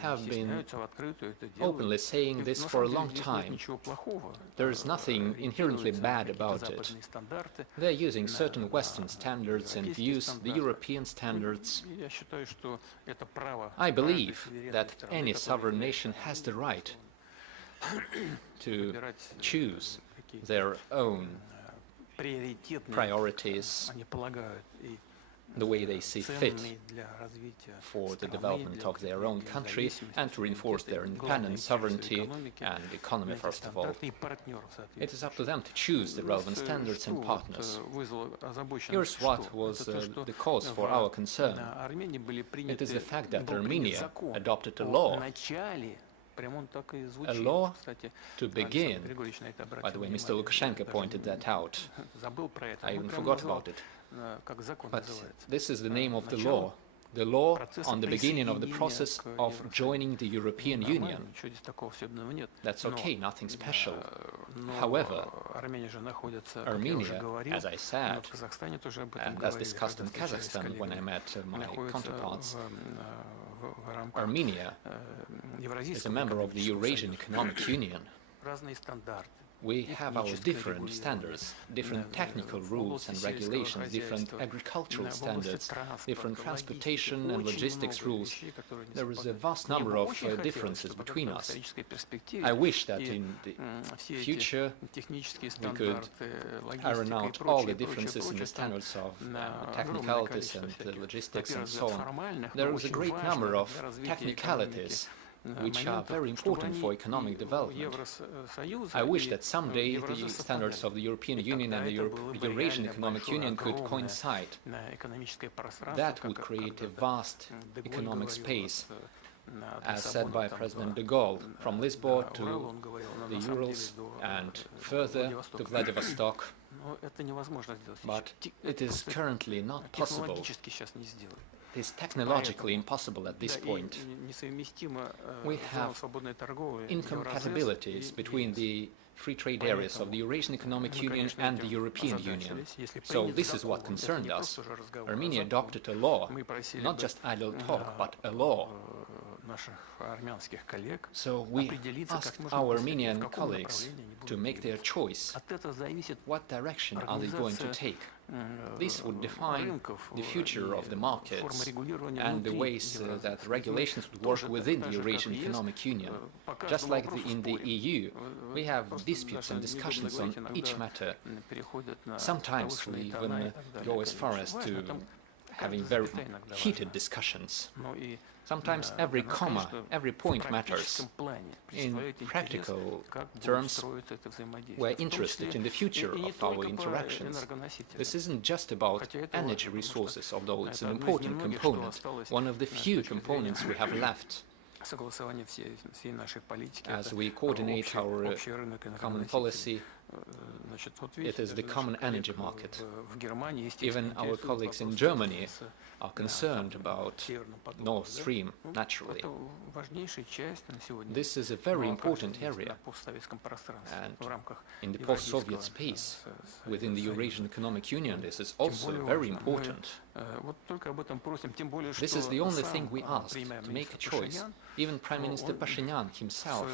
have been openly saying this for a long time. There is nothing inherently bad about it. They're using certain Western standards and use the European standards. I believe that any sovereign nation has the right to choose their own priorities the way they see fit for the development of their own country and to reinforce their independence, sovereignty and economy, first of all. It is up to them to choose the relevant standards and partners. Here's what was the cause for our concern. It is the fact that Armenia adopted a law to begin. By the way, Mr. Lukashenko pointed that out. I even forgot about it. But this is the name of the law on the beginning of the process of joining the European Union. That's okay, nothing special. However, Armenia, as I said, and as discussed in Kazakhstan when I met my counterparts, Armenia is a member of the Eurasian Economic Union. We have our different standards, different technical rules and regulations, different agricultural standards, different transportation and logistics rules. There is a vast number of differences between us. I wish that in the future we could iron out all the differences in the standards of technicalities and logistics and so on. There is a great number of technicalities which are very important for economic development. I wish that someday the standards of the European Union and the Eurasian Economic Union could coincide. That would create a vast economic space, as said by President de Gaulle, from Lisbon to the Urals and further to Vladivostok. But it is currently not possible. It is technologically impossible at this point. We have incompatibilities between the free trade areas of the Eurasian Economic Union and the European Union. So this is what concerned us. Armenia adopted a law, not just idle talk, but a law. So we asked our Armenian colleagues to make their choice. What direction are they going to take? This would define the future of the markets and the ways that regulations would work within the Eurasian Economic Union. Just like in the EU, we have disputes and discussions on each matter. Sometimes we even go as far as to having very heated discussions. Sometimes every comma, every point matters. In practical terms, we're interested in the future of our interactions. This isn't just about energy resources, although it's an important component, one of the few components we have left. As we coordinate our common policy, it is the common energy market. Even our colleagues in Germany are concerned about Nord Stream, naturally. This is a very important area, and in the post-Soviet space, within the Eurasian Economic Union, this is also very important. This is the only thing we asked, to make a choice. Even Prime Minister Pashinyan himself,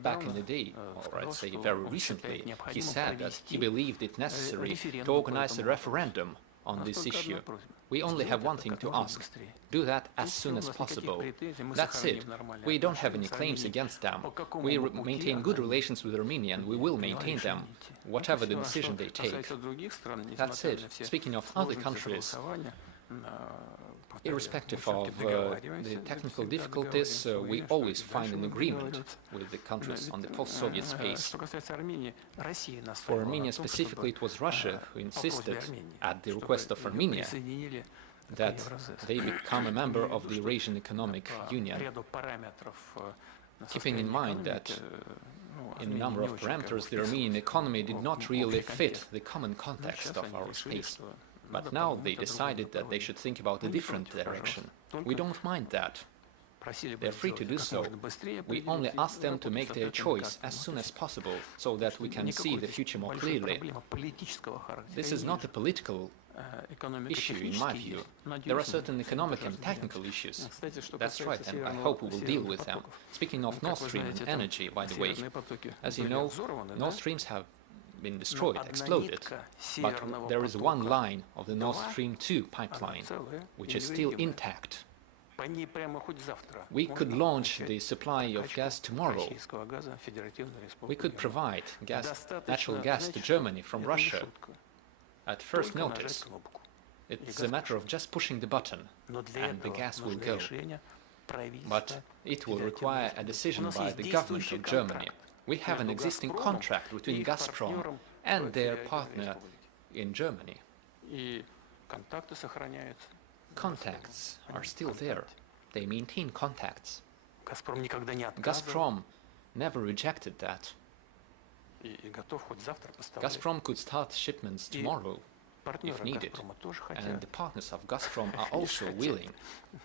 back in the day, or I'd say very recently, he said that he believed it necessary to organize a referendum on this issue. We only have one thing to ask: do that as soon as possible. That's it. We don't have any claims against them. We maintain good relations with Armenia, and we will maintain them, whatever the decision they take. That's it. Speaking of other countries, irrespective of the technical difficulties, we always find an agreement with the countries on the post-Soviet space. For Armenia specifically, it was Russia who insisted, at the request of Armenia, that they become a member of the Eurasian Economic Union, keeping in mind that in a number of parameters the Armenian economy did not really fit the common context of our space. But now they decided that they should think about a different direction. We don't mind that. They're free to do so. We only ask them to make their choice as soon as possible, so that we can see the future more clearly. This is not a political issue, in my view. There are certain economic and technical issues. That's right, and I hope we will deal with them. Speaking of Nord Stream and energy, by the way, as you know, Nord Streams have been destroyed, exploded, but there is one line of the Nord Stream 2 pipeline which is still intact. We could launch the supply of gas tomorrow. We could provide natural gas to Germany from Russia at first notice. It's a matter of just pushing the button and the gas will go. But it will require a decision by the government of Germany. We have an existing contract between Gazprom and their partner in Germany. Contacts are still there. They maintain contacts. Gazprom never rejected that. Gazprom could start shipments tomorrow, if needed. And the partners of Gazprom are also willing.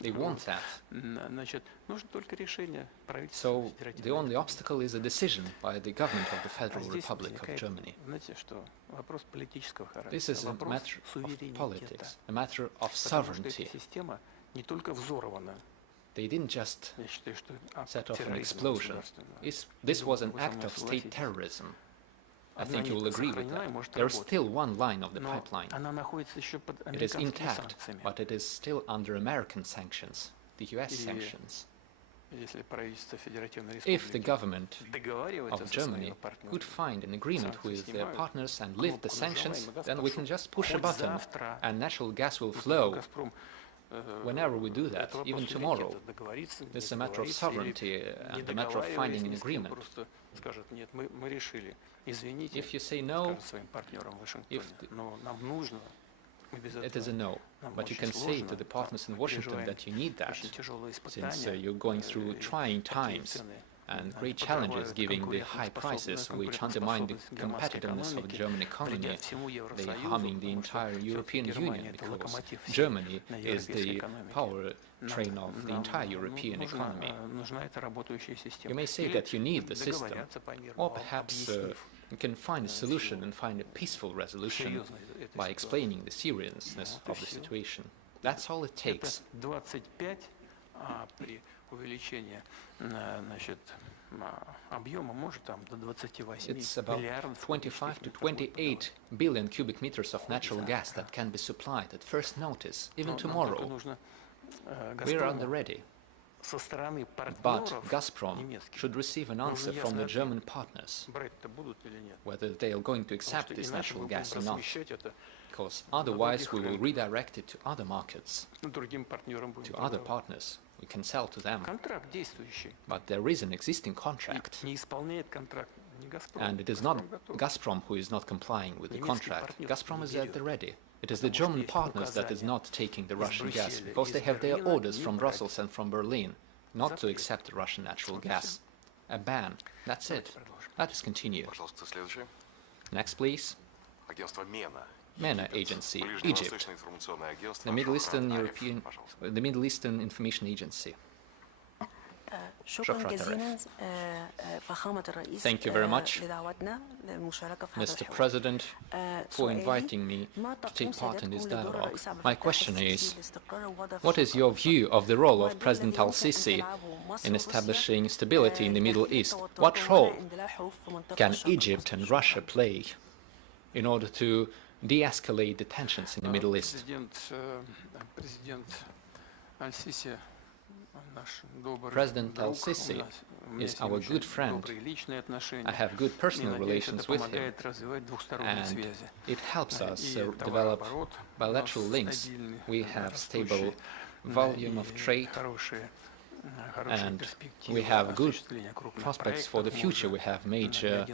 They want that. So the only obstacle is a decision by the government of the Federal Republic of Germany. This is a matter of politics, a matter of sovereignty. They didn't just set off an explosion. This was an act of state terrorism. I think you will agree with that. There is still one line of the pipeline. It is intact, but it is still under American sanctions, the US sanctions. If the government of Germany could find an agreement with their partners and lift the sanctions, then we can just push a button and natural gas will flow. Whenever we do that, even tomorrow, this is a matter of sovereignty and a matter of finding an agreement. If you say no, it is a no. But you can say to the partners in Washington that you need that, since you're going through trying times and great challenges given the high prices which undermine the competitiveness of the German economy. They are harming the entire European Union because Germany is the power train of the entire European economy. You may say that you need the system, or perhaps you can find a solution and find a peaceful resolution by explaining the seriousness of the situation. That's all it takes. It's about 25 to 28 billion cubic meters of natural gas that can be supplied at first notice, even tomorrow. We are on the ready. But Gazprom should receive an answer from the German partners, whether they are going to accept this natural gas or not, because otherwise we will redirect it to other markets, to other partners. We can sell to them. But there is an existing contract, and it is not Gazprom who is not complying with the contract. Gazprom is at the ready. It is the German partners that is not taking the Russian gas, because they have their orders from Brussels and from Berlin not to accept the Russian natural gas. A ban. That's it. Let us continue. Next, please. MENA Agency, Egypt. The Middle Eastern Information Agency. Thank you very much, Mr. President, for inviting me to take part in this dialogue. My question is, what is your view of the role of President al-Sisi in establishing stability in the Middle East? What role can Egypt and Russia play in order to de-escalate the tensions in the Middle East? President al-Sisi is our good friend. I have good personal relations with him, and it helps us develop bilateral links. We have stable volume of trade, and we have good prospects for the future. We have major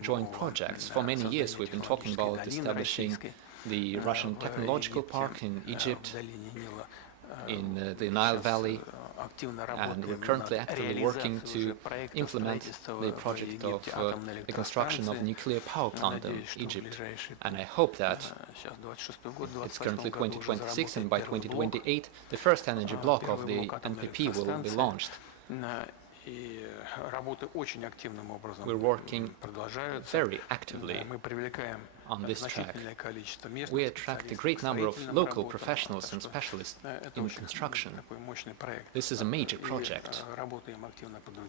joint projects. For many years we've been talking about establishing the Russian Technological Park in Egypt, in the Nile Valley, and we're currently actively working to implement the project of the construction of a nuclear power plant in Egypt. And I hope that it's currently 2026, and by 2028 the first energy block of the NPP will be launched. We're working very actively on this track. We attract a great number of local professionals and specialists in construction. This is a major project.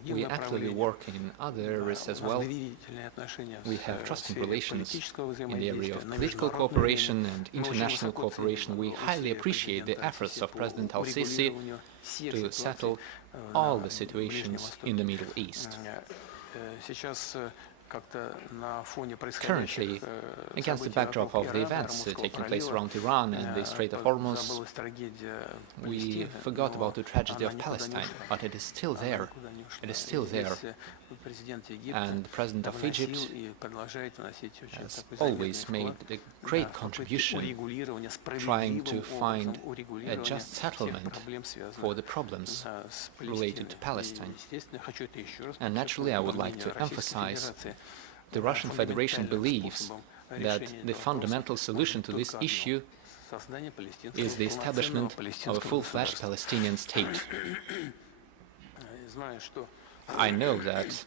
We actively work in other areas as well. We have trusting relations in the area of political cooperation and international cooperation. We highly appreciate the efforts of President al-Sisi to settle all the situations in the Middle East. Currently, against the backdrop of the events taking place around Iran and the Strait of Hormuz, we forgot about the tragedy of Palestine, but it is still there. It is still there. And the President of Egypt has always made a great contribution trying to find a just settlement for the problems related to Palestine. And naturally, I would like to emphasize the Russian Federation believes that the fundamental solution to this issue is the establishment of a full-fledged Palestinian state. I know that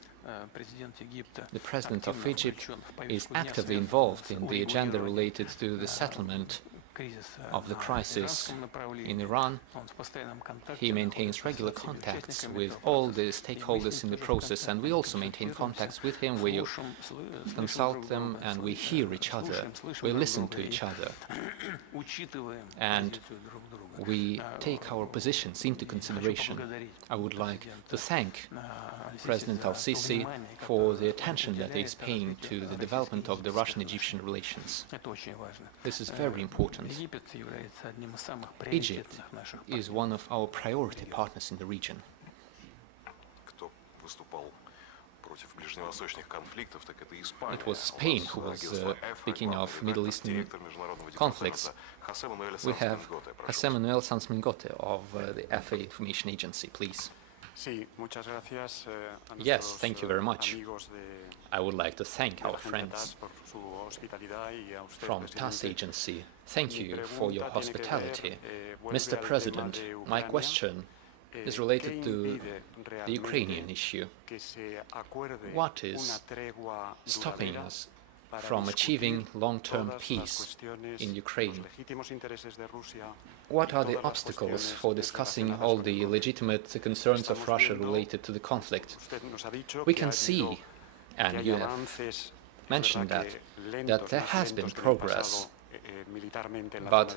the President of Egypt is actively involved in the agenda related to the settlement of the crisis in Iran. He maintains regular contacts with all the stakeholders in the process, and we also maintain contacts with him. We consult them and we hear each other. We listen to each other. And we take our positions into consideration. I would like to thank President al-Sisi for the attention that he is paying to the development of the Russian-Egyptian relations. This is very important. Egypt is one of our priority partners in the region. It was Spain who was speaking of Middle Eastern conflicts. We have José Manuel Sanz Mingote of the FA Information Agency, please. Yes, thank you very much. I would like to thank our friends from TASS Agency. Thank you for your hospitality. Mr. President, my question is related to the Ukrainian issue. What is stopping us from achieving long-term peace in Ukraine? What are the obstacles for discussing all the legitimate concerns of Russia related to the conflict? We can see, and you have mentioned that there has been progress, but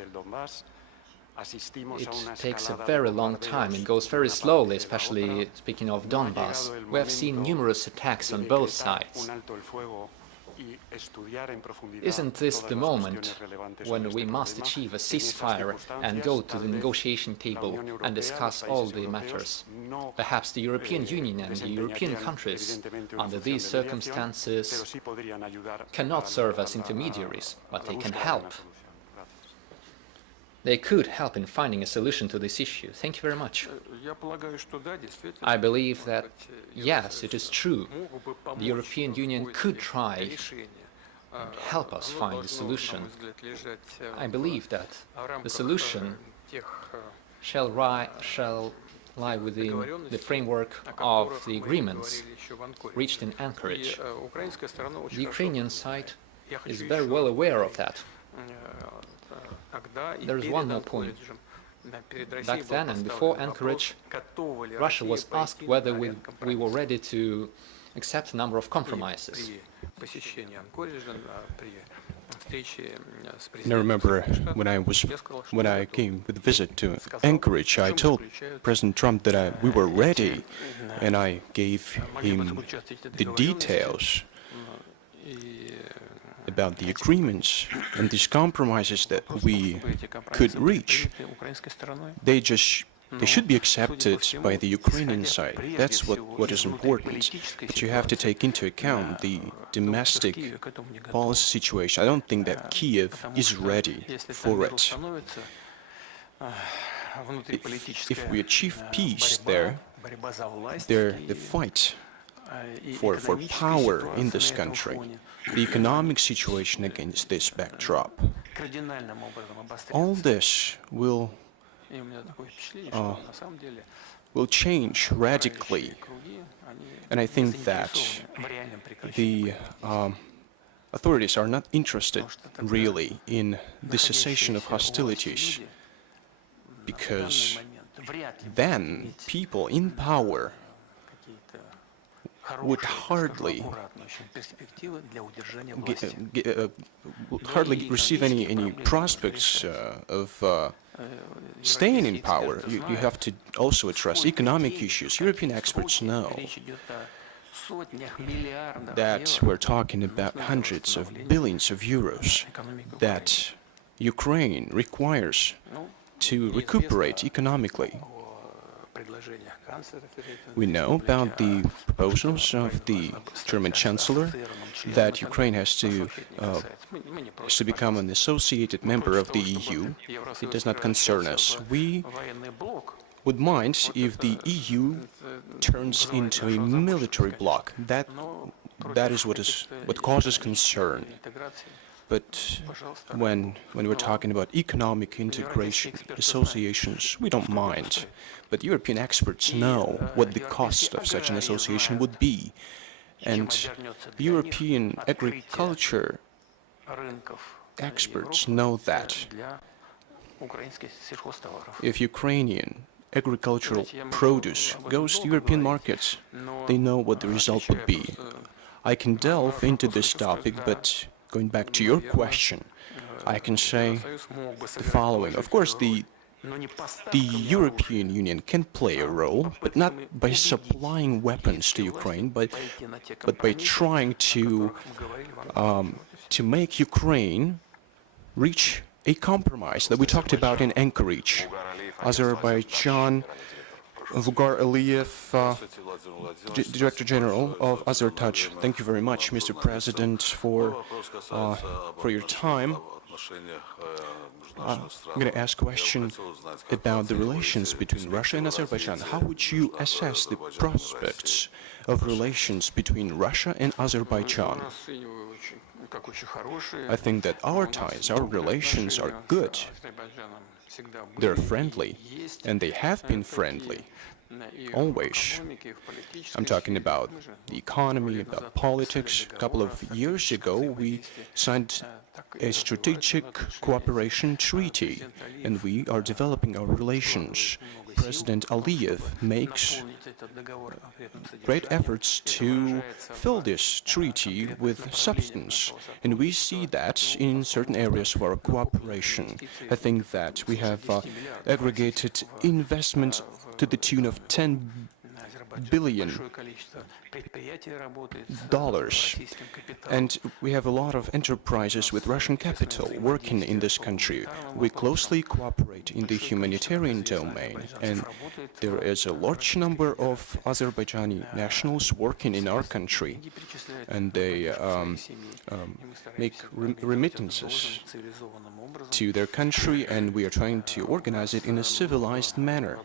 it takes a very long time. It goes very slowly, especially speaking of Donbass. We have seen numerous attacks on both sides. Isn't this the moment when we must achieve a ceasefire and go to the negotiation table and discuss all the matters? Perhaps the European Union and the European countries, under these circumstances, cannot serve as intermediaries, but they can help. They could help in finding a solution to this issue. Thank you very much. I believe that, yes, it is true. The European Union could try and help us find a solution. I believe that the solution shall lie within the framework of the agreements reached in Anchorage. The Ukrainian side is very well aware of that. There is one more point. Back then and before Anchorage, Russia was asked whether we were ready to accept a number of compromises. And I remember when I came with a visit to Anchorage, I told President Trump that we were ready, and I gave him the details about the agreements and these compromises that we could reach. They should be accepted by the Ukrainian side. That's what is important. But you have to take into account the domestic policy situation. I don't think that Kiev is ready for it. If we achieve peace there, the fight for power in this country, the economic situation against this backdrop, all this will change radically. And I think that the authorities are not interested really in the cessation of hostilities, because then people in power would hardly receive any prospects of staying in power. You have to also address economic issues. European experts know that we're talking about hundreds of billions of euros that Ukraine requires to recuperate economically. We know about the proposals of the German Chancellor that Ukraine has to become an associated member of the EU. It does not concern us. We would mind if the EU turns into a military bloc. That is what causes concern. But when we're talking about economic integration, associations, we don't mind. But European experts know what the cost of such an association would be. And European agriculture experts know that if Ukrainian agricultural produce goes to European markets, they know what the result would be. I can delve into this topic, but going back to your question, I can say the following. Of course, the European Union can play a role, but not by supplying weapons to Ukraine, but by trying to make Ukraine reach a compromise that we talked about in Anchorage. Azerbaijan, Vugar Aliyev, Director General of Azertouch. Thank you very much, Mr. President, for your time. I'm going to ask a question about the relations between Russia and Azerbaijan. How would you assess the prospects of relations between Russia and Azerbaijan? I think that our ties, our relations are good. They're friendly, and they have been friendly. always. I'm talking about the economy, about politics. A couple of years ago, we signed a strategic cooperation treaty, and we are developing our relations. President Aliyev makes great efforts to fill this treaty with substance, and we see that in certain areas of our cooperation. I think that we have aggregated investment to the tune of $10 billion. And we have a lot of enterprises with Russian capital working in this country. We closely cooperate in the humanitarian domain, and there is a large number of Azerbaijani nationals working in our country, and they make remittances to their country, and we are trying to organize it in a civilized manner.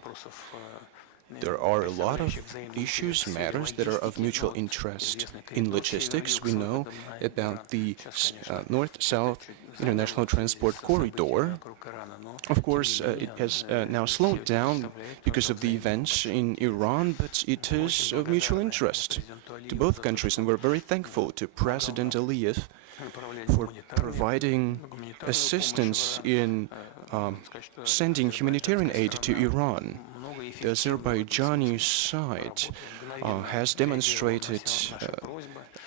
There are a lot of issues, matters that are of mutual interest. In logistics, we know about the North-South International Transport Corridor. Of course, it has now slowed down because of the events in Iran, but it is of mutual interest to both countries, and we're very thankful to President Aliyev for providing assistance in sending humanitarian aid to Iran. The Azerbaijani side has demonstrated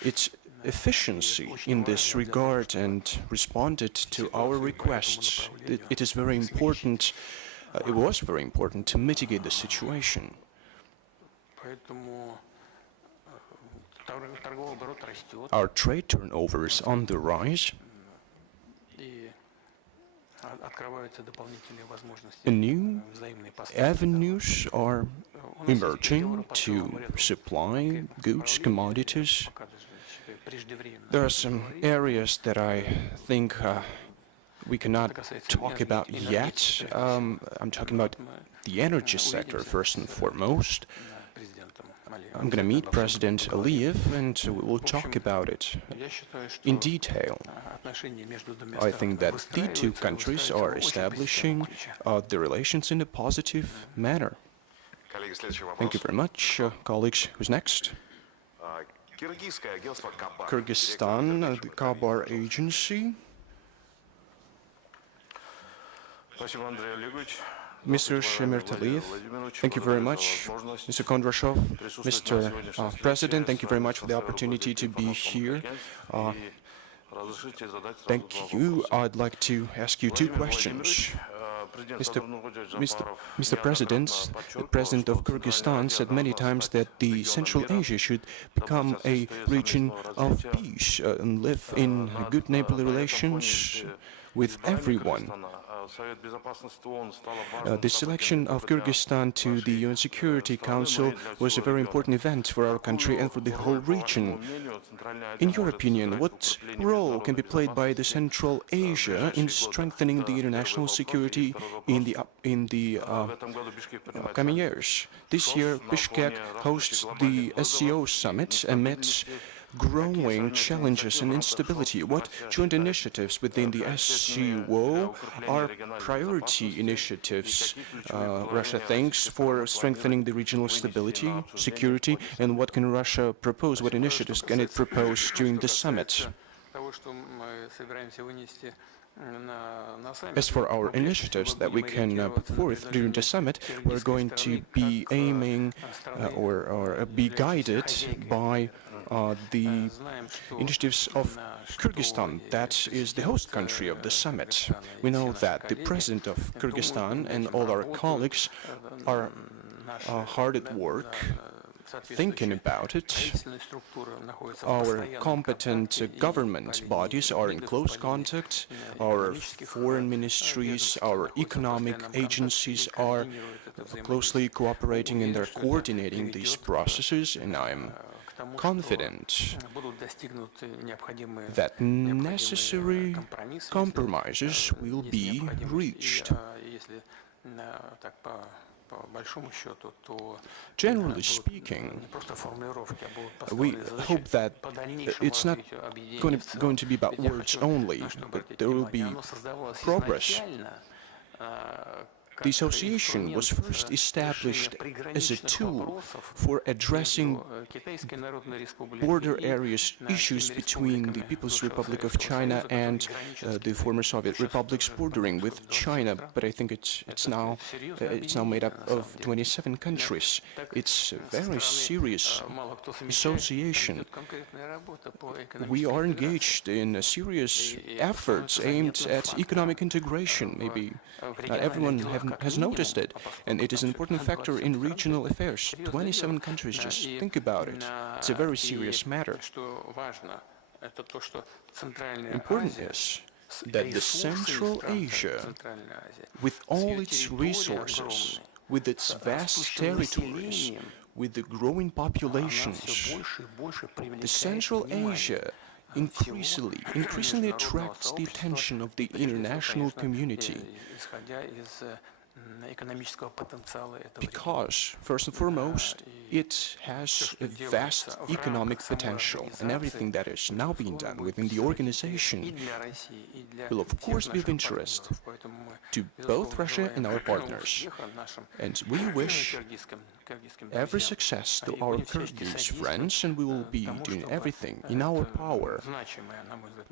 its efficiency in this regard and responded to our requests. It is very important, it was very important to mitigate the situation. Our trade turnover is on the rise. New avenues are emerging to supply goods, commodities. There are some areas that I think we cannot talk about yet. I'm talking about the energy sector first and foremost. I'm going to meet President Aliyev and we will talk about it in detail. I think that the two countries are establishing the relations in a positive manner. Thank you very much. Colleagues, who's next? Kyrgyzstan, the Kabar agency. Mr. Shemertaliyev, thank you very much. Mr. Kondrashov, Mr. President, thank you very much for the opportunity to be here. Thank you. I'd like to ask you two questions. Mr. President, the President of Kyrgyzstan said many times that the Central Asia should become a region of peace and live in good neighborly relations with everyone. The selection of Kyrgyzstan to the UN Security Council was a very important event for our country and for the whole region. In your opinion, what role can be played by the Central Asia in strengthening the international security in the coming years? This year, Bishkek hosts the SCO summit amidst growing challenges and instability. What joint initiatives within the SCO are priority initiatives Russia thinks for strengthening the regional stability, security, and what can Russia propose, what initiatives can it propose during the summit? As for our initiatives that we can put forth during the summit, we're going to be aiming or be guided by the initiatives of Kyrgyzstan, that is the host country of the summit. We know that the President of Kyrgyzstan and all our colleagues are hard at work thinking about it. Our competent government bodies are in close contact. Our foreign ministries, our economic agencies are closely cooperating and they're coordinating these processes, and I'm confident that necessary compromises will be reached. Generally speaking, we hope that it's not going to be about words only, but there will be progress. The association was first established as a tool for addressing border areas issues between the People's Republic of China and the former Soviet republics bordering with China. But I think it's now made up of 27 countries. It's a very serious association. We are engaged in serious efforts aimed at economic integration. Maybe not everyone has noticed it, and it is an important factor in regional affairs. 27 countries, just think about it. It's a very serious matter. Important is that the Central Asia, with all its resources, with its vast territories, with the growing populations, the Central Asia increasingly attracts the attention of the international community because, first and foremost, it has a vast economic potential, and everything that is now being done within the organization will, of course, be of interest to both Russia and our partners. And we wish every success to our Kyrgyz friends, and we will be doing everything in our power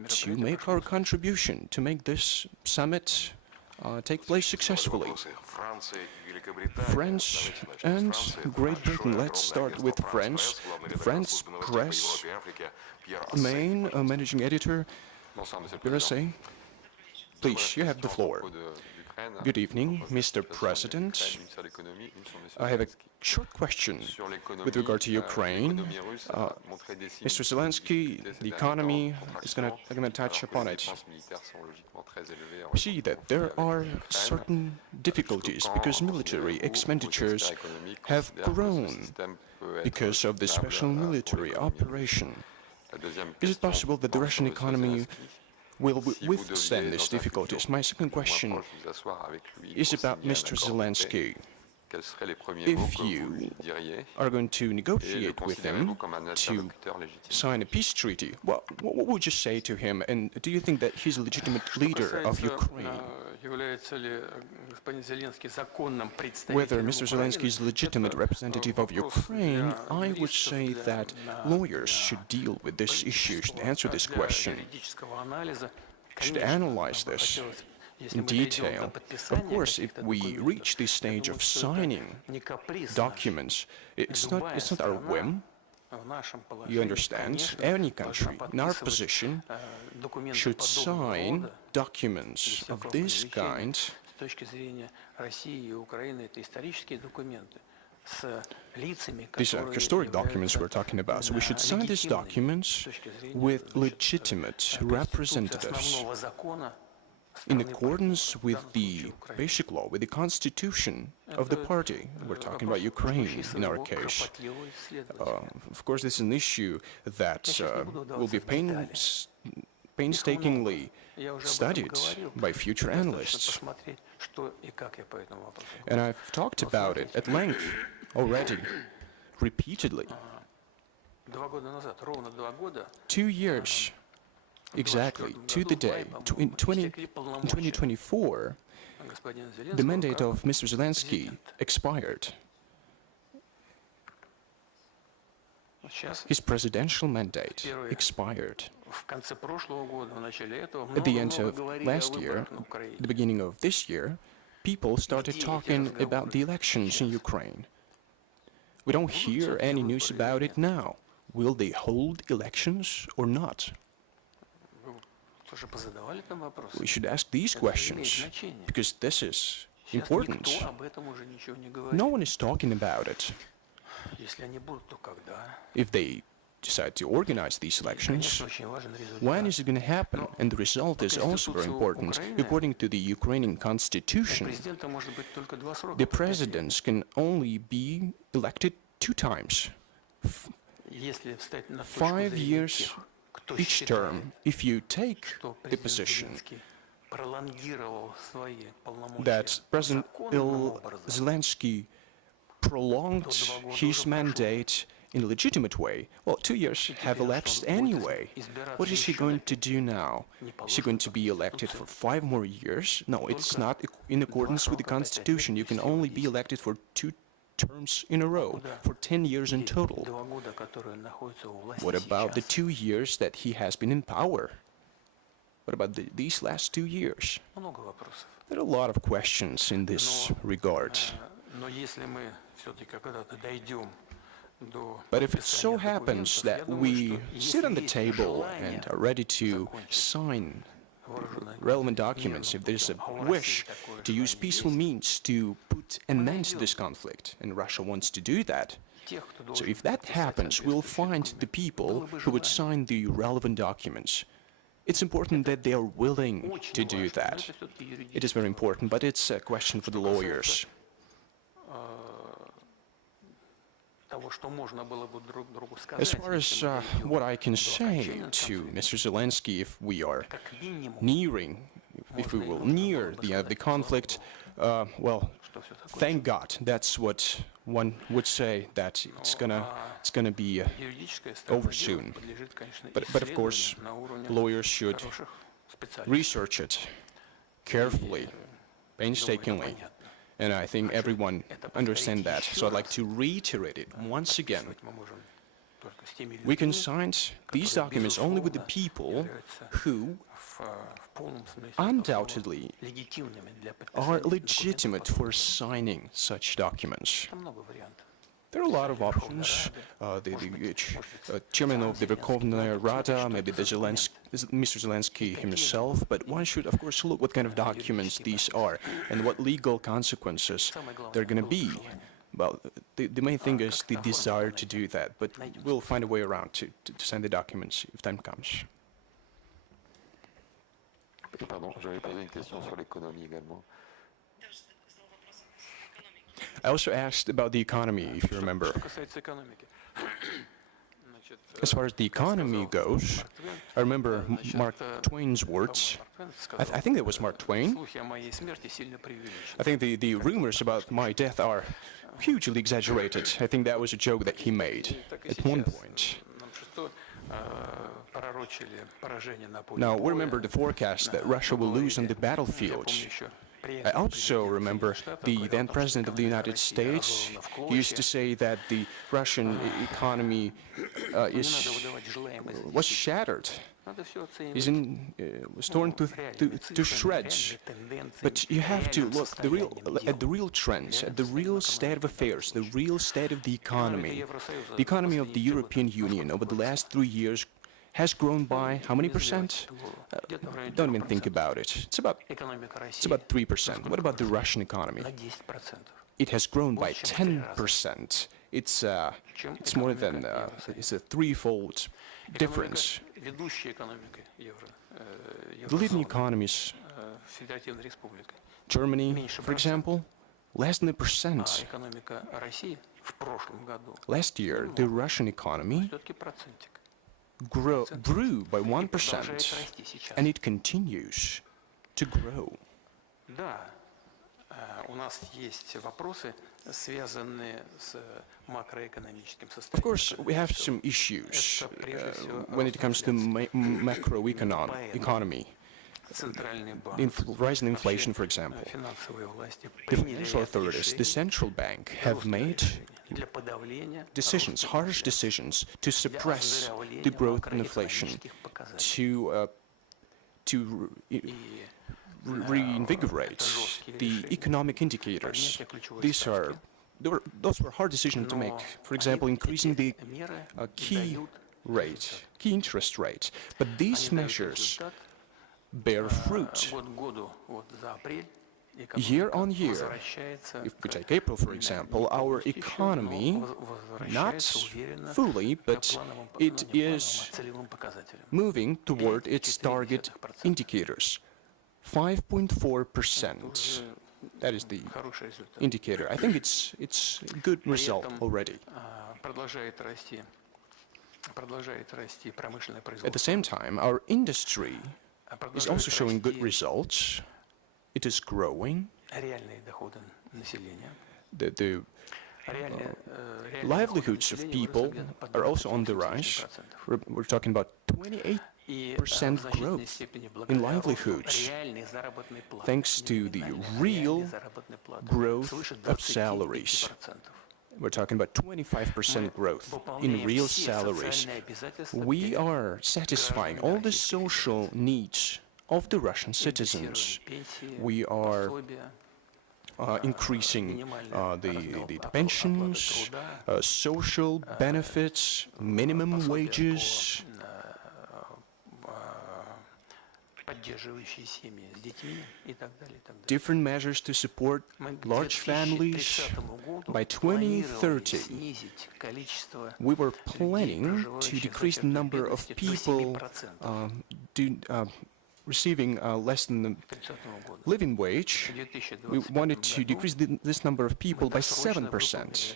to make our contribution to make this summit take place successfully. France and Great Britain. Let's start with France. The French press main managing editor, Pereira. Please, you have the floor. Good evening, Mr. President. I have a short question with regard to Ukraine. Mr. Zelensky, the economy is going to touch upon it. We see that there are certain difficulties because military expenditures have grown because of the special military operation. Is it possible that the Russian economy will withstand these difficulties? My second question is about Mr. Zelensky. If you are going to negotiate with him to sign a peace treaty, what would you say to him? And do you think that he's a legitimate leader of Ukraine? Whether Mr. Zelensky is a legitimate representative of Ukraine, I would say that lawyers should deal with this issue, should answer this question, should analyze this in detail. Of course, if we reach this stage of signing documents, it's not our whim. You understand? Any country in our position should sign documents of this kind. These are historic documents we're talking about, so we should sign these documents with legitimate representatives in accordance with the basic law, with the constitution of the party. We're talking about Ukraine in our case. Of course, this is an issue that will be painstakingly studied by future analysts. And I've talked about it at length already, repeatedly. 2 years exactly to the day, in 2024, the mandate of Mr. Zelensky expired. His presidential mandate expired. At the end of last year, the beginning of this year, people started talking about the elections in Ukraine. We don't hear any news about it now. Will they hold elections or not? We should ask these questions, because this is important. No one is talking about it. If they decide to organize these elections, when is it going to happen? And the result is also very important. According to the Ukrainian constitution, the presidents can only be elected 2 times. 5 years each term. If you take the position that President Zelensky prolonged his mandate in a legitimate way, well, 2 years have elapsed anyway. What is she going to do now? Is she going to be elected for 5 more years? No, it's not in accordance with the Constitution. You can only be elected for 2 terms in a row, for 10 years in total. What about the 2 years that he has been in power? What about these last 2 years? There are a lot of questions in this regard. But if it so happens that we sit on the table and are ready to sign relevant documents, if there's a wish to use peaceful means to put an end to this conflict, and Russia wants to do that, so if that happens, we'll find the people who would sign the relevant documents. It's important that they are willing to do that. It is very important, but it's a question for the lawyers. As far as what I can say to Mr. Zelensky, if we are nearing, if we will near the end of the conflict, well, thank God. That's what one would say, that it's gonna be over soon. But of course, lawyers should research it carefully, painstakingly. And I think everyone understands that. So I'd like to reiterate it once again. We can sign these documents only with the people who undoubtedly are legitimate for signing such documents. There are a lot of options. The chairman of the Verkhovna Rada, maybe Mr. Zelensky himself, but one should, of course, look what kind of documents these are and what legal consequences they're going to be. Well, the main thing is the desire to do that, but we'll find a way around to send the documents if time comes. Pardon, j'avais posé une question sur l'économie également. I also asked about the economy, if you remember. As far as the economy goes, I remember Mark Twain's words. I think that was Mark Twain. I think the rumors about my death are hugely exaggerated. I think that was a joke that he made at one point. Now, we remember the forecast that Russia will lose on the battlefield. I also remember the then President of the United States used to say that the Russian economy was shattered, was torn to shreds. But you have to look at the real trends, at the real state of affairs, the real state of the economy. The economy of the European Union over the last 3 years has grown by how many percent? Don't even think about it. It's about 3%. What about the Russian economy? It has grown by 10%. It's more than it's a threefold difference. The leading economies, Germany, for example, less than 1%. Last year, the Russian economy grew by 1%, and it continues to grow. Of course, we have some issues when it comes to macroeconomy. Rising inflation, for example. The financial authorities, the central bank, have made decisions, harsh decisions, to suppress the growth in inflation, to reinvigorate the economic indicators. Those were hard decisions to make. For example, increasing the key interest rate. But these measures bear fruit. Year on year, if we take April, for example, our economy, not fully, but it is moving toward its target indicators. 5.4%. That is the indicator. I think it's a good result already. At the same time, our industry is also showing good results. It is growing. The livelihoods of people are also on the rise. We're talking about 28% growth in livelihoods, thanks to the real growth of salaries. We're talking about 25% growth in real salaries. We are satisfying all the social needs of the Russian citizens. We are increasing the pensions, social benefits, minimum wages, different measures to support large families. By 2030, we were planning to decrease the number of people receiving less than the living wage. We wanted to decrease this number of people by 7%.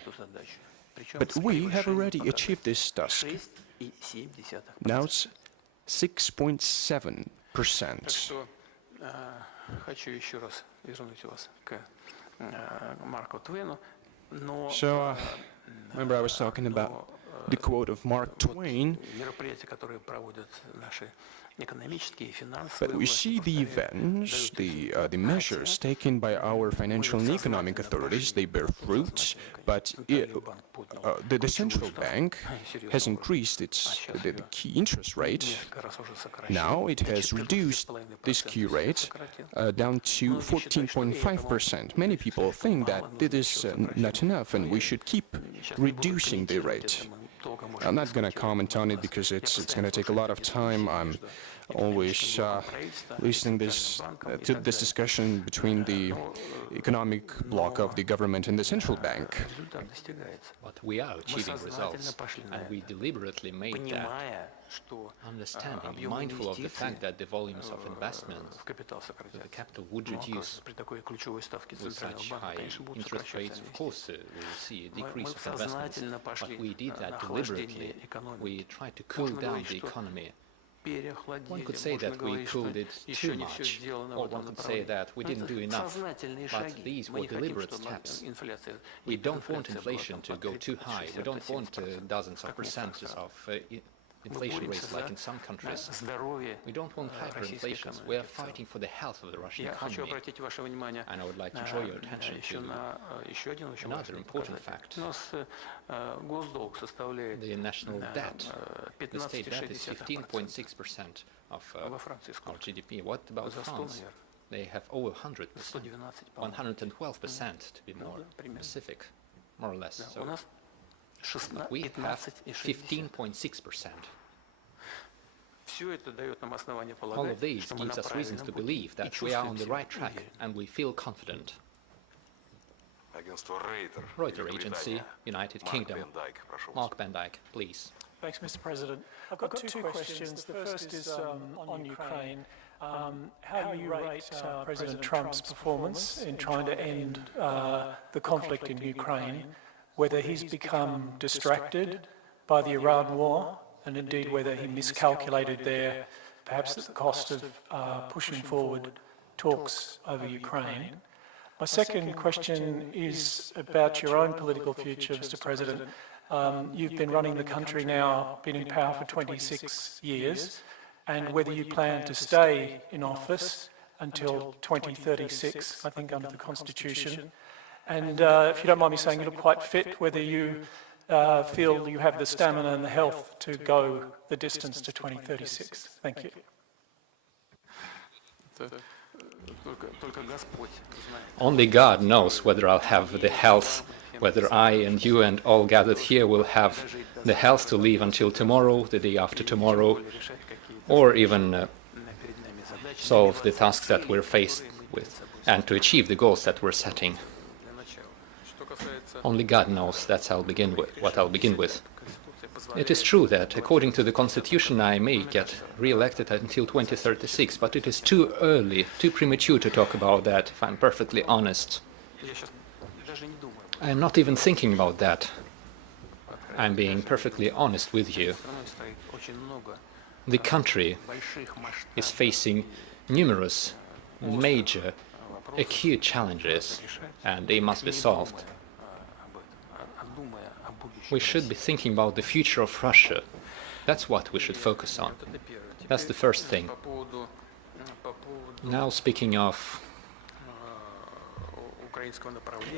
But we have already achieved this task. Now it's 6.7%. So, remember I was talking about the quote of Mark Twain, but we see the events, the measures taken by our financial and economic authorities, they bear fruit, but the central bank has increased the key interest rate. Now it has reduced this key rate down to 14.5%. Many people think that it is not enough and we should keep reducing the rate. I'm not going to comment on it because it's going to take a lot of time. I'm always listening to this discussion between the economic bloc of the government and the central bank. But we are achieving results, and we deliberately made that, understanding, mindful of the fact that the volumes of investment to the capital would reduce with such high interest rates. Of course, we will see a decrease of investments, but we did that deliberately. We tried to cool down the economy. One could say that we cooled it too much, or one could say that we didn't do enough, but these were deliberate steps. We don't want inflation to go too high. We don't want dozens of percentages of inflation rates like in some countries. We don't want hyperinflation. We are fighting for the health of the Russian economy. And I would like to draw your attention to another important fact. The national debt, the state debt is 15.6% of our GDP. What about France? They have over 100%, 112% to be more specific, more or less. So we have 15.6%. All of these gives us reasons to believe that we are on the right track, and we feel confident. Reuters agency, United Kingdom. Mark Van Dyke, please. Thanks, Mr. President. I've got two questions. The first is on Ukraine. How do you rate President Trump's performance in trying to end the conflict in Ukraine, whether he's become distracted by the Iran war, and indeed whether he miscalculated there, perhaps at the cost of pushing forward talks over Ukraine? My second question is about your own political future, Mr. President. You've been running the country now, been in power for 26 years, and whether you plan to stay in office until 2036, I think under the Constitution. And if you don't mind me saying, you look quite fit, whether you feel you have the stamina and the health to go the distance to 2036. Thank you. Only God knows whether I'll have the health, whether I and you and all gathered here will have the health to live until tomorrow, the day after tomorrow, or even solve the tasks that we're faced with and to achieve the goals that we're setting. Only God knows. That's what I'll begin with. It is true that, according to the Constitution, I may get re-elected until 2036, but it is too early, too premature to talk about that, if I'm perfectly honest. I am not even thinking about that. I'm being perfectly honest with you. The country is facing numerous, major, acute challenges, and they must be solved. We should be thinking about the future of Russia. That's what we should focus on. That's the first thing. Now, speaking of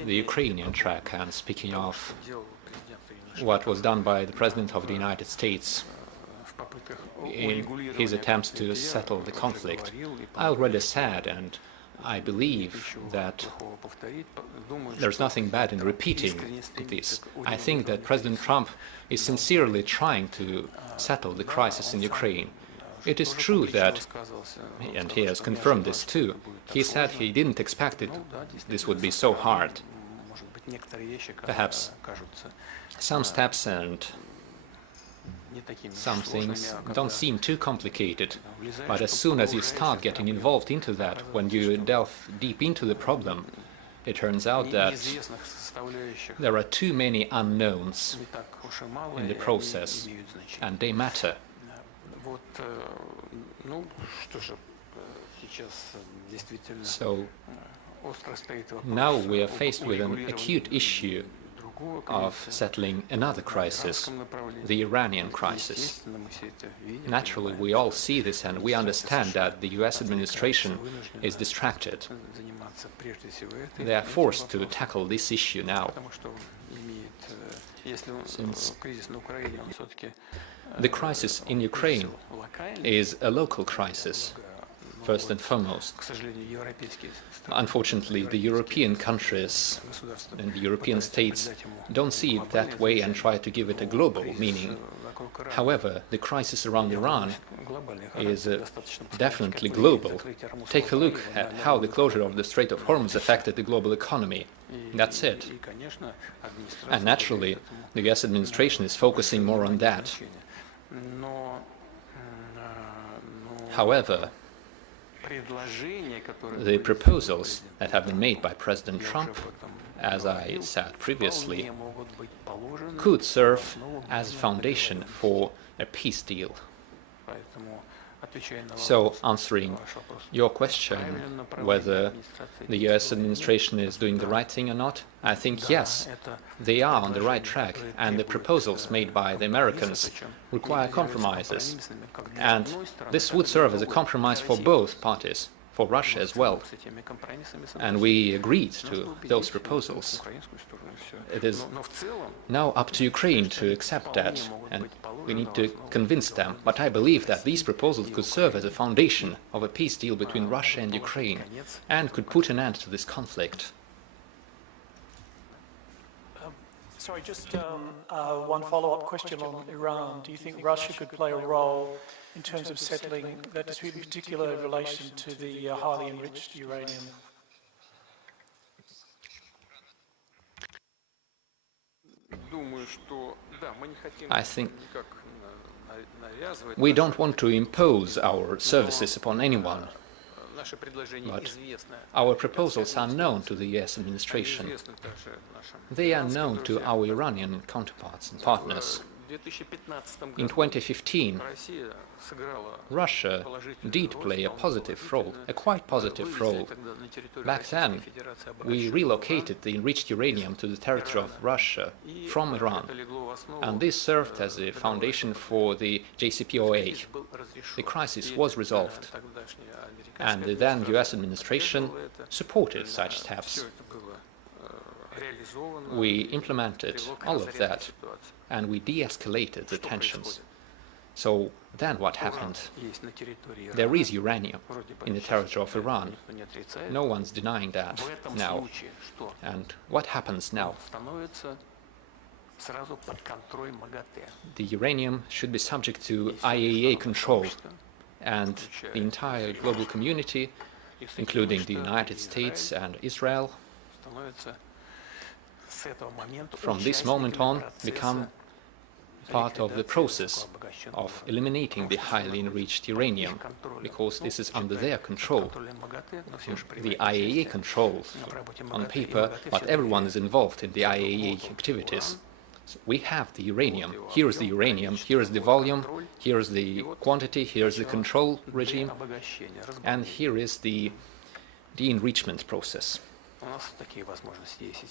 the Ukrainian track and speaking of what was done by the President of the United States in his attempts to settle the conflict, I already said, and I believe that there's nothing bad in repeating this. I think that President Trump is sincerely trying to settle the crisis in Ukraine. It is true that, and he has confirmed this too, he said he didn't expect this would be so hard. Perhaps some steps and some things don't seem too complicated, but as soon as you start getting involved into that, when you delve deep into the problem, it turns out that there are too many unknowns in the process, and they matter. So now we are faced with an acute issue of settling another crisis, the Iranian crisis. Naturally, we all see this and we understand that the US administration is distracted. They are forced to tackle this issue now, since the crisis in Ukraine is a local crisis, first and foremost. Unfortunately, the European countries and the European states don't see it that way and try to give it a global meaning. However, the crisis around Iran is definitely global. Take a look at how the closure of the Strait of Hormuz affected the global economy. That's it. And naturally, the US administration is focusing more on that. However, the proposals that have been made by President Trump, as I said previously, could serve as a foundation for a peace deal. So, answering your question, whether the US administration is doing the right thing or not, I think yes, they are on the right track, and the proposals made by the Americans require compromises. And this would serve as a compromise for both parties, for Russia as well. And we agreed to those proposals. It is now up to Ukraine to accept that, and we need to convince them. But I believe that these proposals could serve as a foundation of a peace deal between Russia and Ukraine, and could put an end to this conflict. Sorry, just one follow-up question on Iran. Do you think Russia could play a role in terms of settling that dispute, in particular in relation to the highly enriched uranium? I think we don't want to impose our services upon anyone, but our proposals are known to the US administration. They are known to our Iranian counterparts and partners. In 2015, Russia did play a positive role, a quite positive role. Back then, we relocated the enriched uranium to the territory of Russia from Iran, and this served as a foundation for the JCPOA. The crisis was resolved, and the then US administration supported such steps. We implemented all of that, and we de-escalated the tensions. So then what happened? There is uranium in the territory of Iran. No one's denying that now. And what happens now? The uranium should be subject to IAEA control, and the entire global community, including the United States and Israel, from this moment on become part of the process of eliminating the highly enriched uranium, because this is under their control. The IAEA controls on paper, but everyone is involved in the IAEA activities. So we have the uranium. Here is the uranium, here is the volume, here is the quantity, here is the control regime, and here is the enrichment process.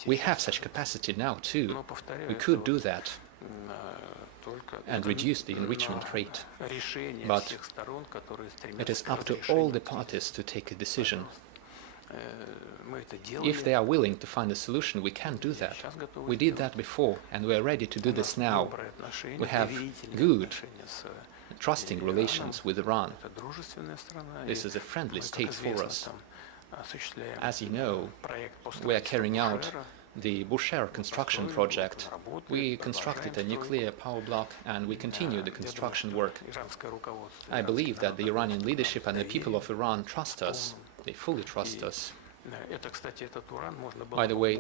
We have such capacity now too. We could do that and reduce the enrichment rate. But it is up to all the parties to take a decision. If they are willing to find a solution, we can do that. We did that before, and we are ready to do this now. We have good, trusting relations with Iran. This is a friendly state for us. As you know, we are carrying out the Bushehr construction project. We constructed a nuclear power block and we continue the construction work. I believe that the Iranian leadership and the people of Iran trust us. They fully trust us. By the way,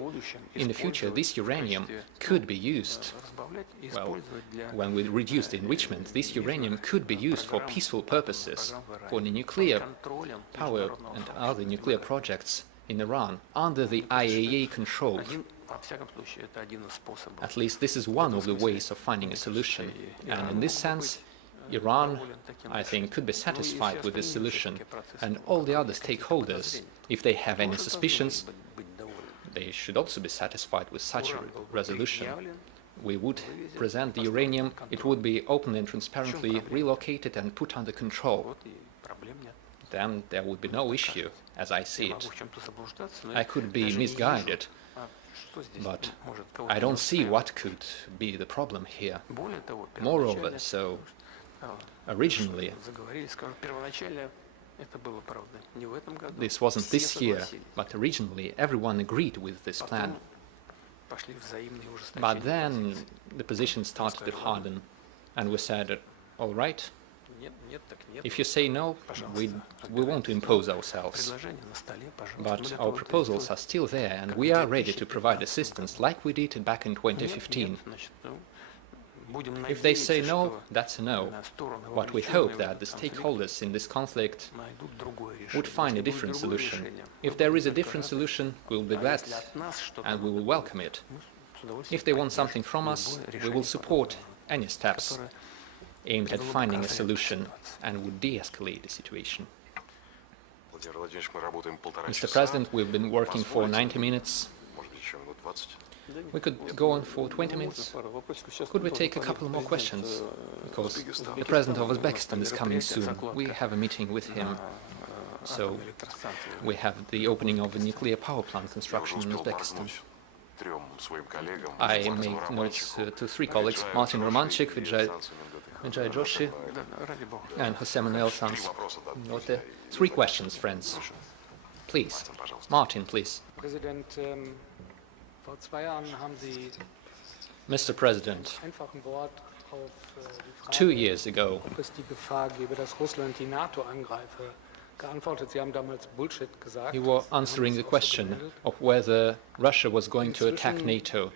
in the future, this uranium could be used, well, when we reduce the enrichment, this uranium could be used for peaceful purposes, for the nuclear power and other nuclear projects in Iran under the IAEA control. At least this is one of the ways of finding a solution. And in this sense, Iran, I think, could be satisfied with this solution. And all the other stakeholders, if they have any suspicions, they should also be satisfied with such a resolution. We would present the uranium, it would be openly and transparently relocated and put under control. Then there would be no issue, as I see it. I could be misguided, but I don't see what could be the problem here. Moreover, so originally, this wasn't this year, but originally everyone agreed with this plan. But then the position started to harden, and we said, all right, if you say no, we won't impose ourselves. But our proposals are still there, and we are ready to provide assistance like we did back in 2015. If they say no, that's a no. But we hope that the stakeholders in this conflict would find a different solution. If there is a different solution, we will be glad and we will welcome it. If they want something from us, we will support any steps aimed at finding a solution and would de-escalate the situation. Mr. President, we've been working for 90 minutes. We could go on for 20 minutes. Could we take a couple more questions? Because the President of Uzbekistan is coming soon. We have a meeting with him. So we have the opening of a nuclear power plant construction in Uzbekistan. I made notes to three colleagues, Martin Romanchik, Vijay Joshi, and Jose Manuel Sanz. Three questions, friends. Please. Martin, please. Mr. President, 2 years ago, you were answering the question of whether Russia was going to attack NATO,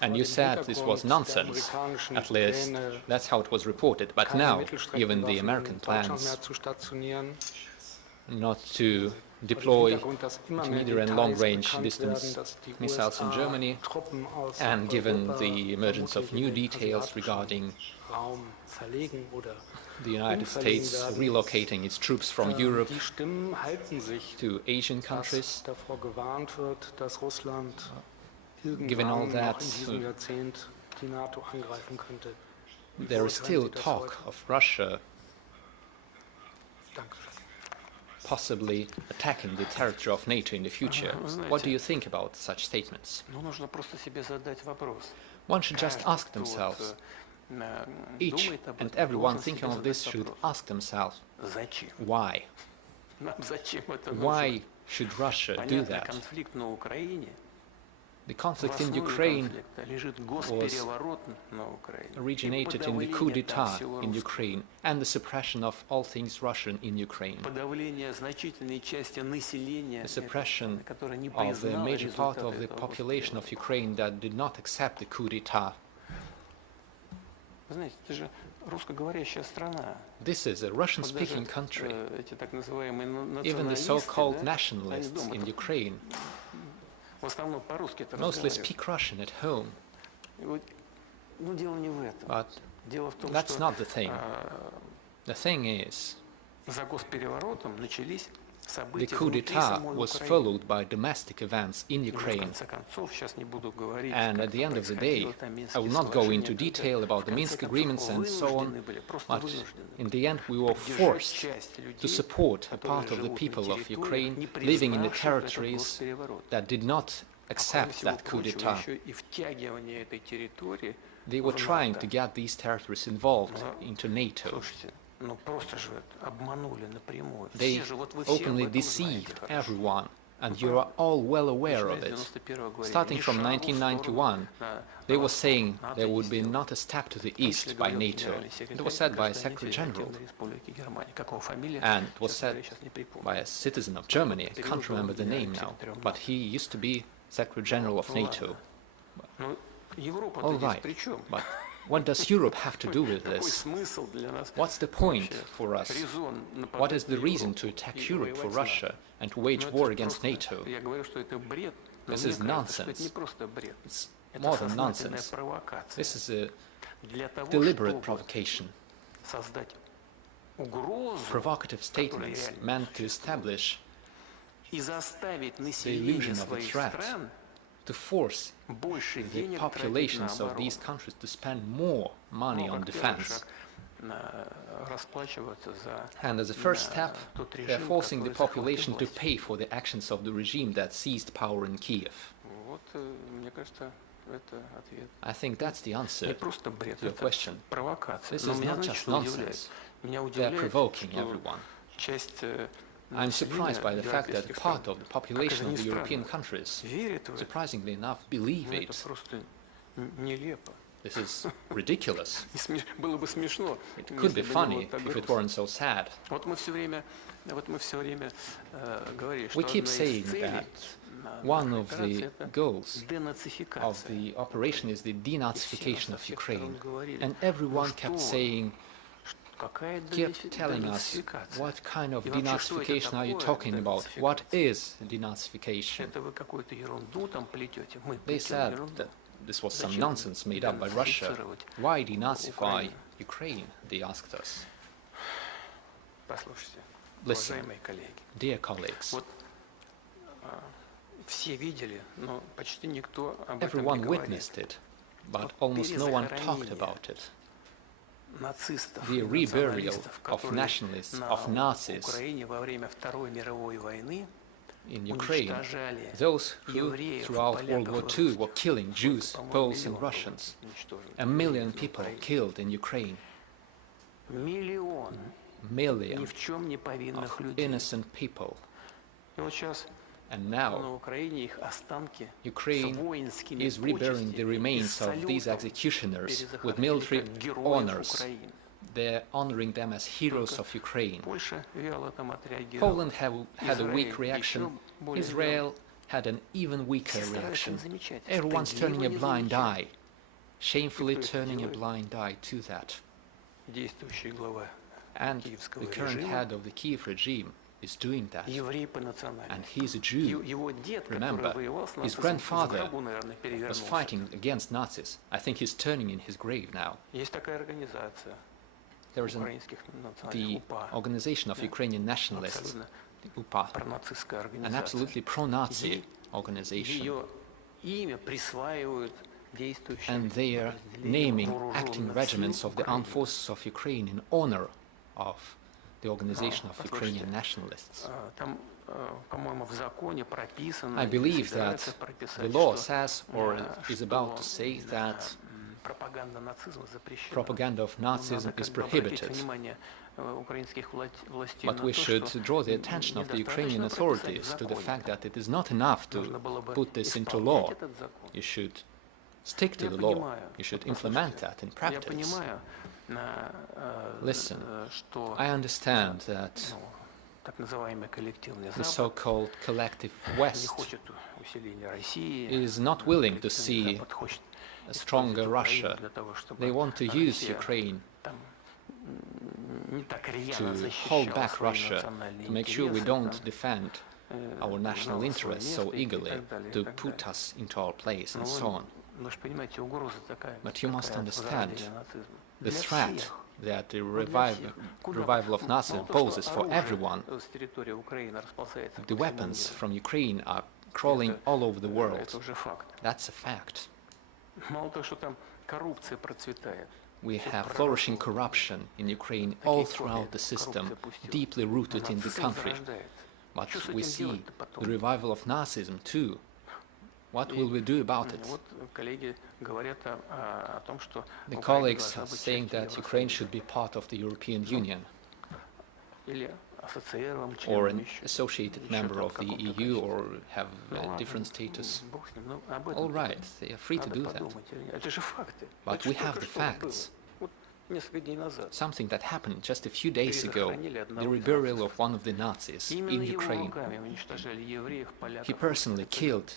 and you said this was nonsense. At least that's how it was reported. But now, even the American plans not to deploy intermediate and long-range distance missiles in Germany, and given the emergence of new details regarding the United States relocating its troops from Europe to Asian countries, given all that, there is still talk of Russia possibly attacking the territory of NATO in the future. What do you think about such statements? One should just ask themselves. Each and everyone thinking of this should ask themselves, why? Why should Russia do that? The conflict in Ukraine was originated in the coup d'etat in Ukraine and the suppression of all things Russian in Ukraine. The suppression of the major part of the population of Ukraine that did not accept the coup d'etat. This is a Russian-speaking country. Even the so-called nationalists in Ukraine mostly speak Russian at home. But that's not the thing. The thing is, The coup d'etat was followed by domestic events in Ukraine. And at the end of the day, I will not go into detail about the Minsk agreements and so on, but in the end we were forced to support a part of the people of Ukraine living in the territories that did not accept that coup d'etat. They were trying to get these territories involved into NATO. They openly deceived everyone, and you are all well aware of it. Starting from 1991, they were saying there would be not a step to the east by NATO. It was said by a Secretary General, and it was said by a citizen of Germany. I can't remember the name now, but he used to be Secretary General of NATO. All right, but what does Europe have to do with this? What's the point for us? What is the reason to attack Europe for Russia and to wage war against NATO? This is nonsense. It's more than nonsense. This is a deliberate provocation. Provocative statements meant to establish the illusion of a threat, to force the populations of these countries to spend more money on defense. And as a first step, they are forcing the population to pay for the actions of the regime that seized power in Kiev. I think that's the answer to your question. This is not just nonsense. They are provoking everyone. I'm surprised by the fact that part of the population of the European countries, surprisingly enough, believe it. This is ridiculous. It could be funny if it weren't so sad. We keep saying that one of the goals of the operation is the denazification of Ukraine. And everyone kept saying, kept telling us, what kind of denazification are you talking about? What is denazification? They said that this was some nonsense made up by Russia. Why denazify Ukraine? They asked us. Listen, dear colleagues, everyone witnessed it, but almost no one talked about it. The reburial of nationalists, of Nazis in Ukraine, those who throughout World War II were killing Jews, Poles and Russians. 1 million people killed in Ukraine. Million of innocent people. And now Ukraine is reburying the remains of these executioners with military honors. They're honoring them as heroes of Ukraine. Poland had a weak reaction. Israel had an even weaker reaction. Everyone's turning a blind eye, shamefully turning a blind eye to that. And the current head of the Kiev regime is doing that. And he's a Jew. Remember, his grandfather was fighting against Nazis. I think he's turning in his grave now. There is the Organization of Ukrainian Nationalists, the UPA, an absolutely pro-Nazi organization. And they are naming acting regiments of the armed forces of Ukraine in honor of the Organization of Ukrainian Nationalists. I believe that the law says, or is about to say, that propaganda of Nazism is prohibited. But we should draw the attention of the Ukrainian authorities to the fact that it is not enough to put this into law. You should stick to the law. You should implement that in practice. Listen, I understand that the so-called collective West is not willing to see a stronger Russia. They want to use Ukraine to hold back Russia, to make sure we don't defend our national interests so eagerly, to put us into our place and so on. But you must understand, the threat that the revival of Nazism poses for everyone. The weapons from Ukraine are crawling all over the world. That's a fact. We have flourishing corruption in Ukraine all throughout the system, deeply rooted in the country. But we see the revival of Nazism too. What will we do about it? The colleagues are saying that Ukraine should be part of the European Union or an associated member of the EU or have a different status. All right, they are free to do that. But we have the facts. Something that happened just a few days ago, the reburial of one of the Nazis in Ukraine. He personally killed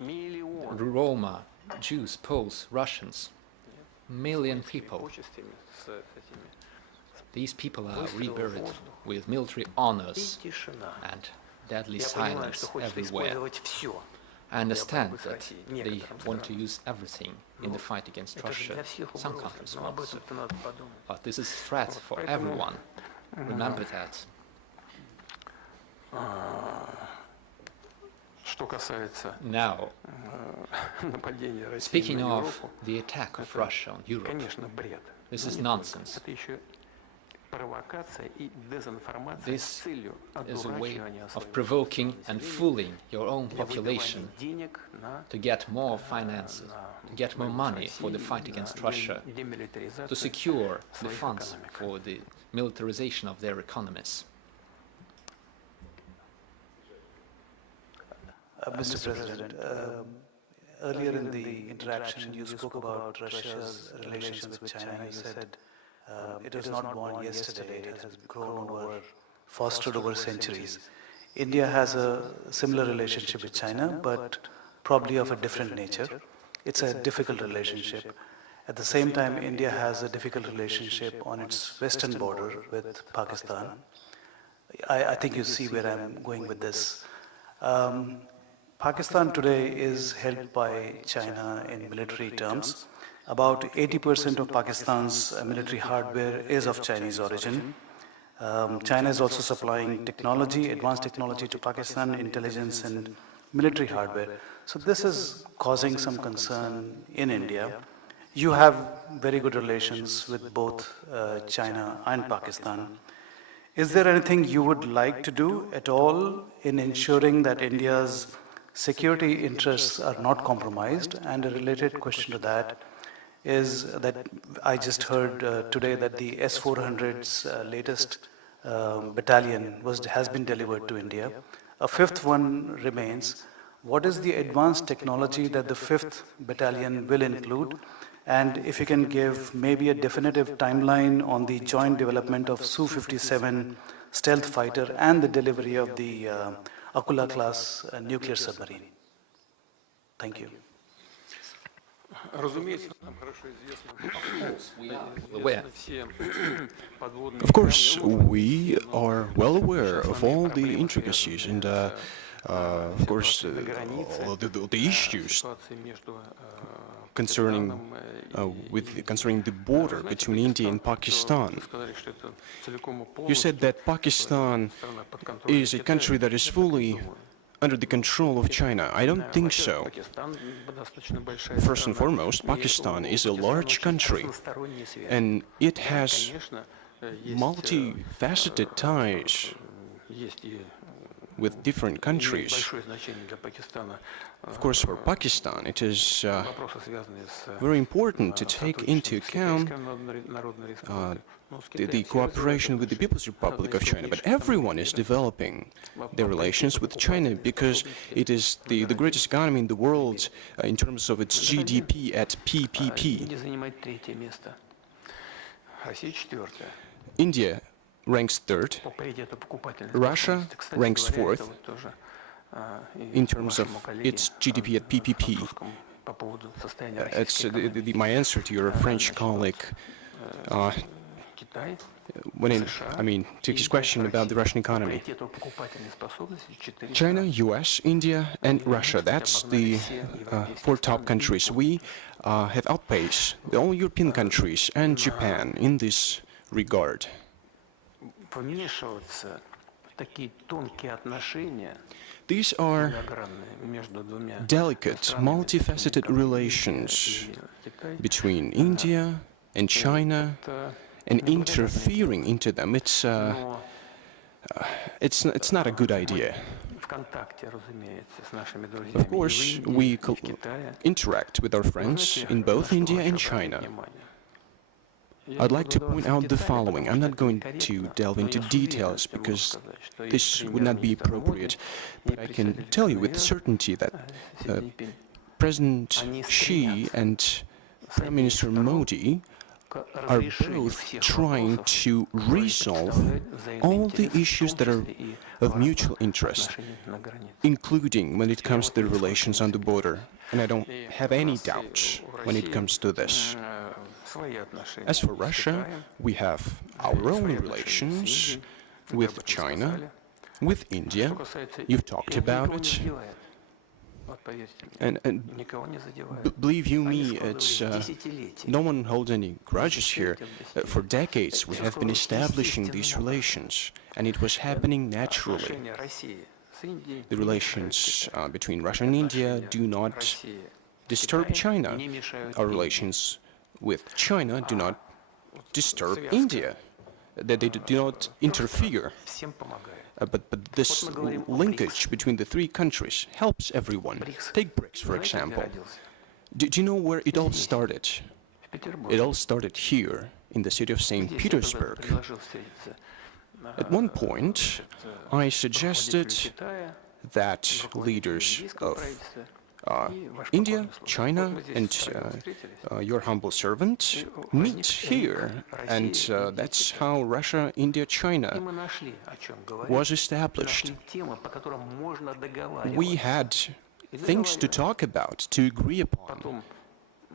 Roma, Jews, Poles, Russians, million people. These people are reburied with military honors and deadly silence everywhere. I understand that they want to use everything in the fight against Russia. Some countries want to. But this is a threat for everyone. Remember that. Now, speaking of the attack of Russia on Europe, this is nonsense. This is a way of provoking and fooling your own population to get more finances, to get more money for the fight against Russia, to secure the funds for the militarization of their economies. Mr. President, earlier in the interaction you spoke about Russia's relations with China. You said it was not born yesterday, it has grown over, fostered over centuries. India has a similar relationship with China, but probably of a different nature. It's a difficult relationship. At the same time, India has a difficult relationship on its western border with Pakistan. I think you see where I'm going with this. Pakistan today is held by China in military terms. About 80% of Pakistan's military hardware is of Chinese origin. China is also supplying technology, advanced technology to Pakistan, intelligence and military hardware. So this is causing some concern in India. You have very good relations with both China and Pakistan. Is there anything you would like to do at all in ensuring that India's security interests are not compromised? And a related question to that is that I just heard today that the S-400's latest battalion has been delivered to India. A fifth one remains. What is the advanced technology that the fifth battalion will include? And if you can give maybe a definitive timeline on the joint development of Su-57 stealth fighter and the delivery of the Akula class nuclear submarine. Thank you. Of course, we are well aware of all the intricacies and, of course, all the issues concerning the border between India and Pakistan. You said that Pakistan is a country that is fully under the control of China. I don't think so. First and foremost, Pakistan is a large country, and it has multifaceted ties with different countries. Of course, for Pakistan, it is very important to take into account the cooperation with the People's Republic of China. But everyone is developing their relations with China because it is the greatest economy in the world in terms of its GDP at PPP. India ranks third. Russia ranks fourth in terms of its GDP at PPP. It's my answer to your French colleague to his question about the Russian economy. China, US, India, and Russia, that's the four top countries. We have outpaced all European countries and Japan in this regard. These are delicate, multifaceted relations between India and China, and interfering into them, it's not a good idea. Of course, we interact with our friends in both India and China. I'd like to point out the following. I'm not going to delve into details because this would not be appropriate, but I can tell you with certainty that President Xi and Prime Minister Modi are both trying to resolve all the issues that are of mutual interest, including when it comes to the relations on the border. And I don't have any doubts when it comes to this. As for Russia, we have our own relations with China, with India. You've talked about it. And believe you me, it's no one holds any grudges here. For decades, we have been establishing these relations, and it was happening naturally. The relations between Russia and India do not disturb China. Our relations with China do not disturb India. They do not interfere. But this linkage between the three countries helps everyone. Take BRICS, for example. Do you know where it all started? It all started here, in the city of St. Petersburg. At one point, I suggested that leaders of India, China, and your humble servant meet here, and that's how Russia, India, China was established. We had things to talk about, to agree upon.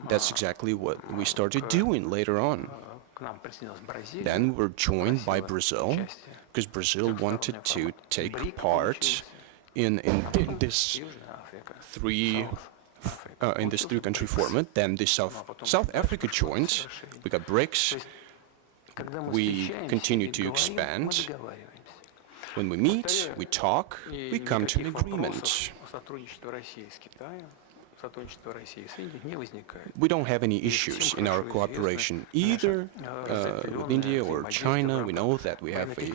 That's exactly what we started doing later on. Then we're joined by Brazil, because Brazil wanted to take part in this three-country format. Then the South Africa joined. We got BRICS. We continue to expand. When we meet, we talk, we come to an agreement. We don't have any issues in our cooperation, either with India or China. We know that we have a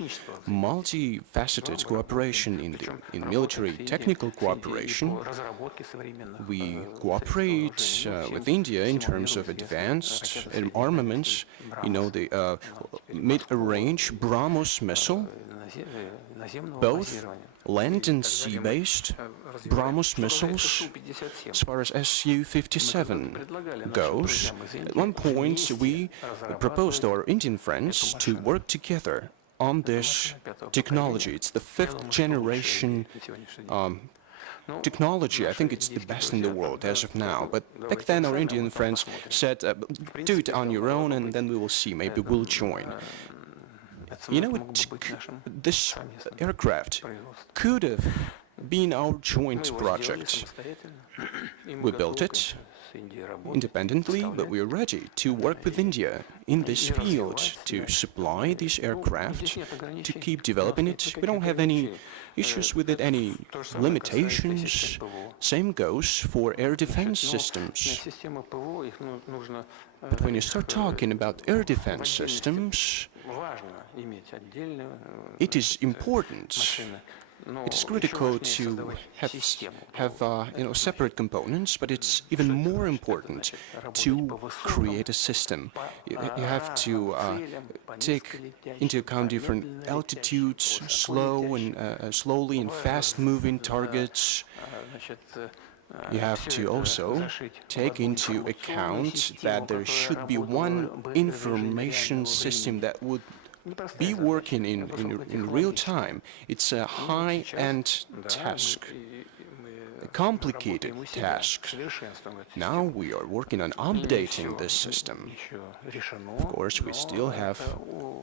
multifaceted cooperation in military technical cooperation. We cooperate with India in terms of advanced armaments. You know, the mid-range BrahMos missile, both land and sea-based BrahMos missiles, as far as Su-57 goes. At one point, we proposed to our Indian friends to work together on this technology. It's the fifth generation technology. I think it's the best in the world as of now. But back then, our Indian friends said, do it on your own, and then we will see. Maybe we'll join. You know, this aircraft could have been our joint project. We built it independently, but we are ready to work with India in this field to supply these aircraft, to keep developing it. We don't have any issues with it, any limitations. Same goes for air defense systems. But when you start talking about air defense systems, it is important. It is critical to have separate components, but it's even more important to create a system. You have to take into account different altitudes, slowly and fast-moving targets. You have to also take into account that there should be one information system that would be working in real time. It's a high-end task. a complicated task. Now we are working on updating this system. Of course, we still have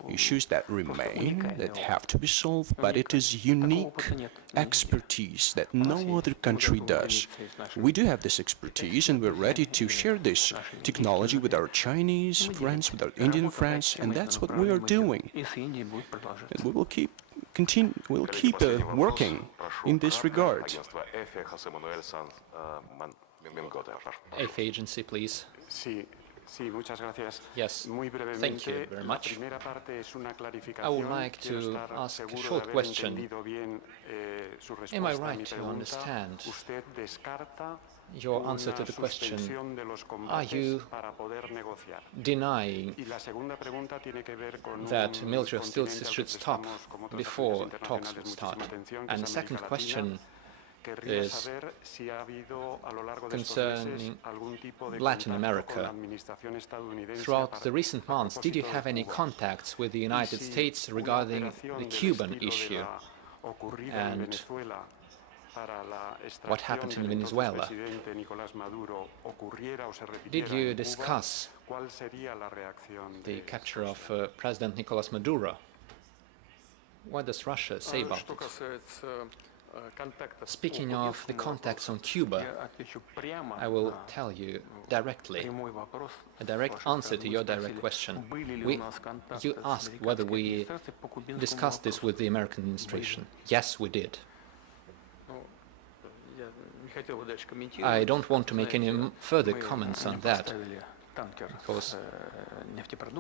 issues that remain, that have to be solved, but it is unique expertise that no other country does. We do have this expertise, and we're ready to share this technology with our Chinese friends, with our Indian friends, and that's what we are doing. And we will keep working in this regard. APT agency, please. Yes, thank you very much. I would like to ask a short question. Am I right to understand your answer to the question, are you denying that military hostilities should stop before talks would start? And the second question is concerning Latin America. Throughout the recent months, did you have any contacts with the United States regarding the Cuban issue and what happened in Venezuela? Did you discuss the capture of President Nicolas Maduro? What does Russia say about it? Speaking of the contacts on Cuba, I will tell you directly, a direct answer to your direct question. You asked whether we discussed this with the American administration. Yes, we did. I don't want to make any further comments on that, because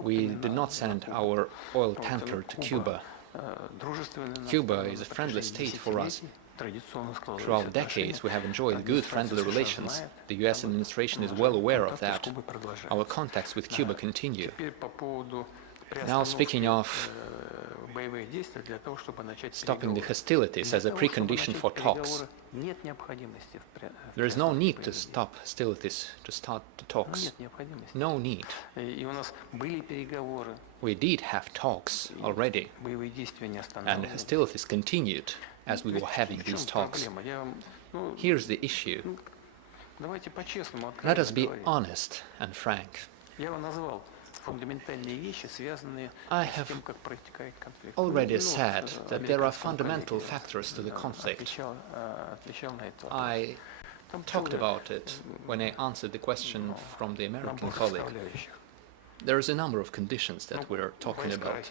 we did not send our oil tanker to Cuba. Cuba is a friendly state for us. Throughout decades, we have enjoyed good friendly relations. The US administration is well aware of that. Our contacts with Cuba continue. Now, speaking of stopping the hostilities as a precondition for talks, there is no need to stop hostilities to start the talks. No need. We did have talks already, and hostilities continued as we were having these talks. Here's the issue. Let us be honest and frank. I have already said that there are fundamental factors to the conflict. I talked about it when I answered the question from the American colleague. There is a number of conditions that we're talking about.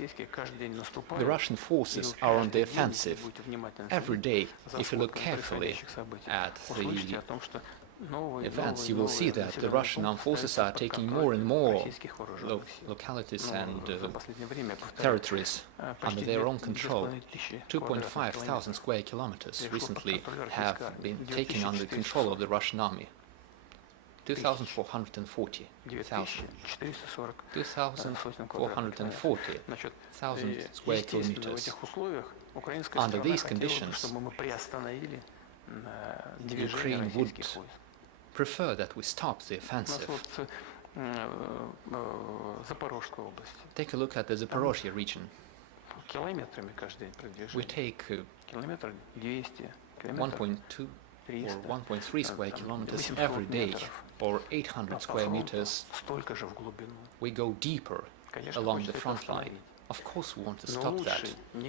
The Russian forces are on the offensive. Every day, if you look carefully at the events, you will see that the Russian armed forces are taking more and more localities and territories under their own control. 2,500 square kilometers recently have been taken under control of the Russian army. 2,440,000 square kilometers. Under these conditions, Ukraine would prefer that we stop the offensive. Take a look at the Zaporozhye region. We take 1.2 or 1.3 square kilometers every day, or 800 square meters. We go deeper along the front line. Of course we want to stop that, but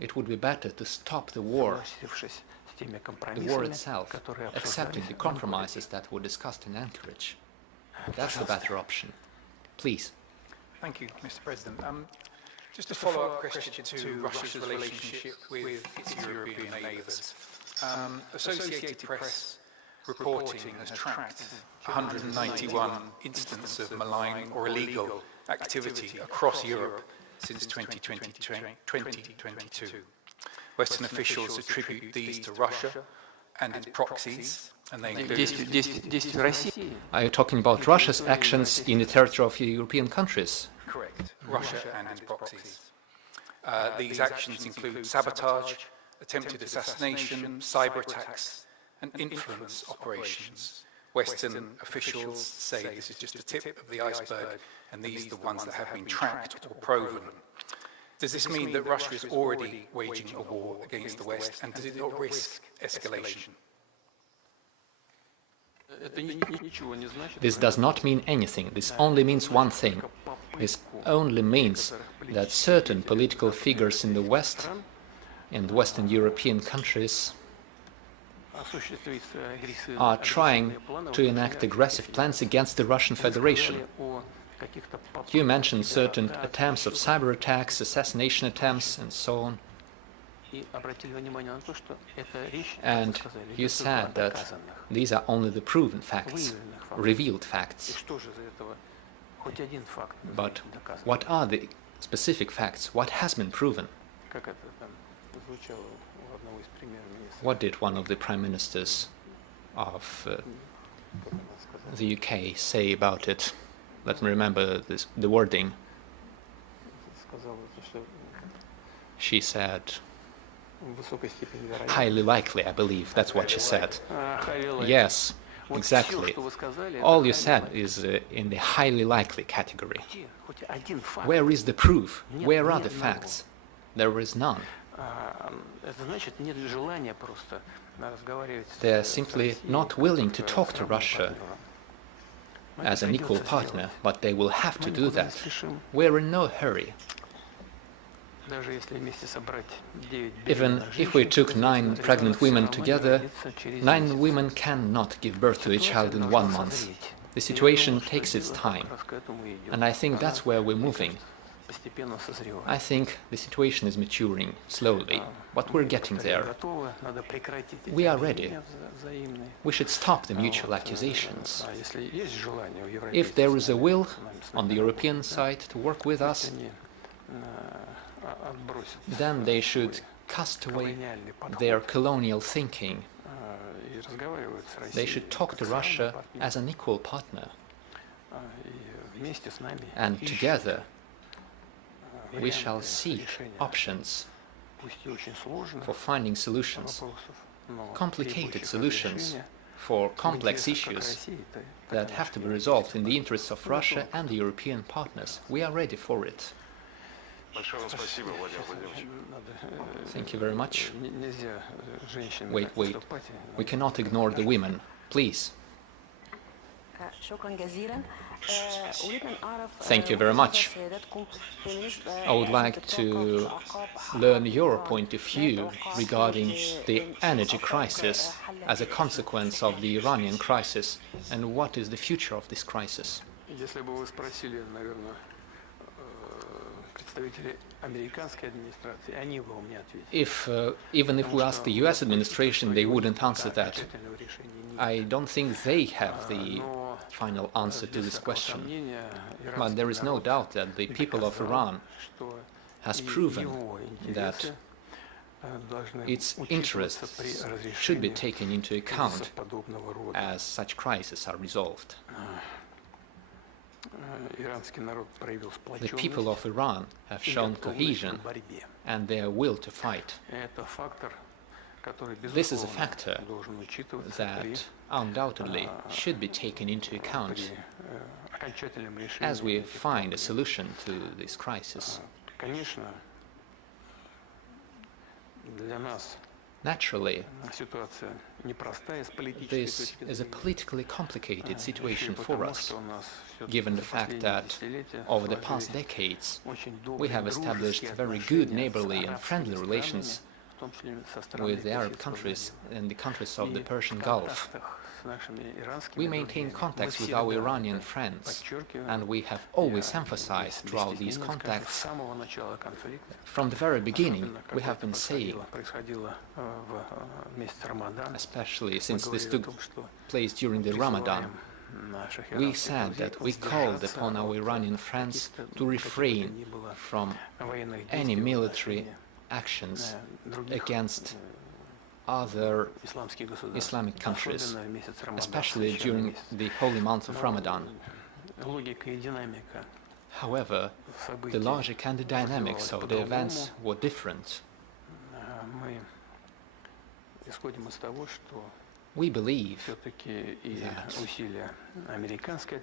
it would be better to stop the war itself, accepting the compromises that were discussed in Anchorage. That's the better option. Please. Thank you, Mr. President. Just a follow-up question to Russia's relationship with its European neighbours. Associated Press reporting has tracked 191 instances of malign or illegal activity across Europe since 2022. Western officials attribute these to Russia and its proxies, and they include... Are you talking about Russia's actions in the territory of European countries? Correct. Russia and its proxies. These actions include sabotage, attempted assassination, cyber attacks, and influence operations. Western officials say this is just the tip of the iceberg, and these are the ones that have been tracked or proven. Does this mean that Russia is already waging a war against the West, and does it not risk escalation? This does not mean anything. This only means one thing. This only means that certain political figures in the West, in the Western European countries, are trying to enact aggressive plans against the Russian Federation. You mentioned certain attempts of cyber attacks, assassination attempts, and so on. And you said that these are only the proven facts, revealed facts. But what are the specific facts? What has been proven? What did one of the prime ministers of the UK say about it? Let me remember the wording. She said, highly likely, I believe. That's what she said. Yes, exactly. All you said is in the highly likely category. Where is the proof? Where are the facts? There is none. They are simply not willing to talk to Russia as an equal partner, but they will have to do that. We're in no hurry. Even if we took 9 pregnant women together, 9 women cannot give birth to a child in 1 month. The situation takes its time, and I think that's where we're moving. I think the situation is maturing slowly, but we're getting there. We are ready. We should stop the mutual accusations. If there is a will on the European side to work with us, then they should cast away their colonial thinking. They should talk to Russia as an equal partner. And together we shall seek options for finding solutions, complicated solutions for complex issues that have to be resolved in the interests of Russia and the European partners. We are ready for it. Thank you very much. Wait. We cannot ignore the women. Please. Thank you very much. I would like to learn your point of view regarding the energy crisis as a consequence of the Iranian crisis, and what is the future of this crisis. Even if we ask the US administration, they wouldn't answer that. I don't think they have the final answer to this question. But there is no doubt that the people of Iran has proven that its interests should be taken into account as such crises are resolved. The people of Iran have shown cohesion and their will to fight. This is a factor that undoubtedly should be taken into account as we find a solution to this crisis. Naturally, this is a politically complicated situation for us, given the fact that over the past decades we have established very good neighborly and friendly relations with the Arab countries and the countries of the Persian Gulf. We maintain contacts with our Iranian friends, and we have always emphasized throughout these contacts, from the very beginning, we have been saying, especially since this took place during the Ramadan, we said that we called upon our Iranian friends to refrain from any military actions against other Islamic countries, especially during the holy month of Ramadan. However, the logic and the dynamics of the events were different. We believe that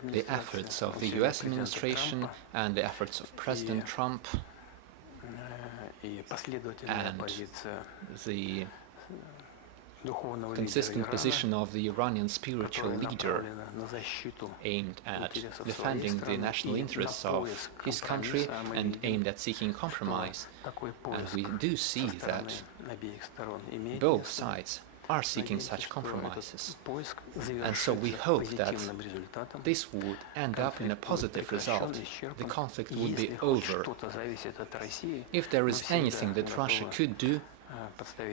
the efforts of the US administration and the efforts of President Trump and the consistent position of the Iranian spiritual leader aimed at defending the national interests of his country and aimed at seeking compromise. And we do see that both sides are seeking such compromises. And so we hope that this would end up in a positive result. The conflict would be over. If there is anything that Russia could do,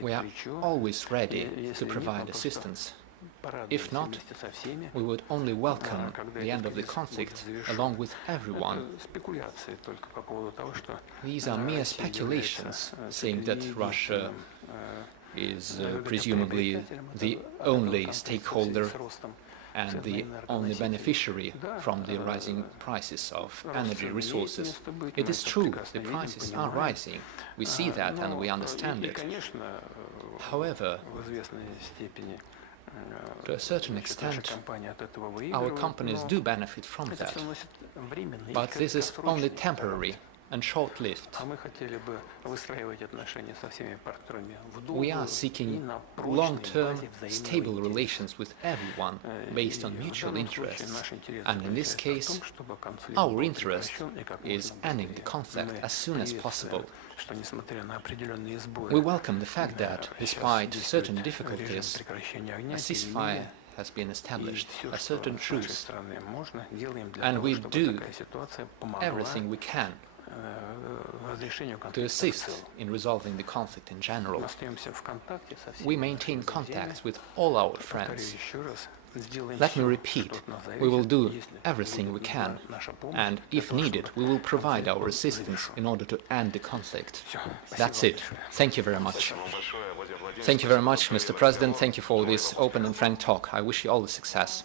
we are always ready to provide assistance. If not, we would only welcome the end of the conflict along with everyone. These are mere speculations, saying that Russia is presumably the only stakeholder and the only beneficiary from the rising prices of energy resources. It is true, the prices are rising. We see that and we understand it. However, to a certain extent, our companies do benefit from that. But this is only temporary and short-lived. We are seeking long-term, stable relations with everyone based on mutual interests. And in this case, our interest is ending the conflict as soon as possible. We welcome the fact that, despite certain difficulties, a ceasefire has been established, a certain truce, and we do everything we can to assist in resolving the conflict in general. We maintain contacts with all our friends. Let me repeat, we will do everything we can, and if needed, we will provide our assistance in order to end the conflict. That's it. Thank you very much. Thank you very much, Mr. President. Thank you for this open and frank talk. I wish you all the success.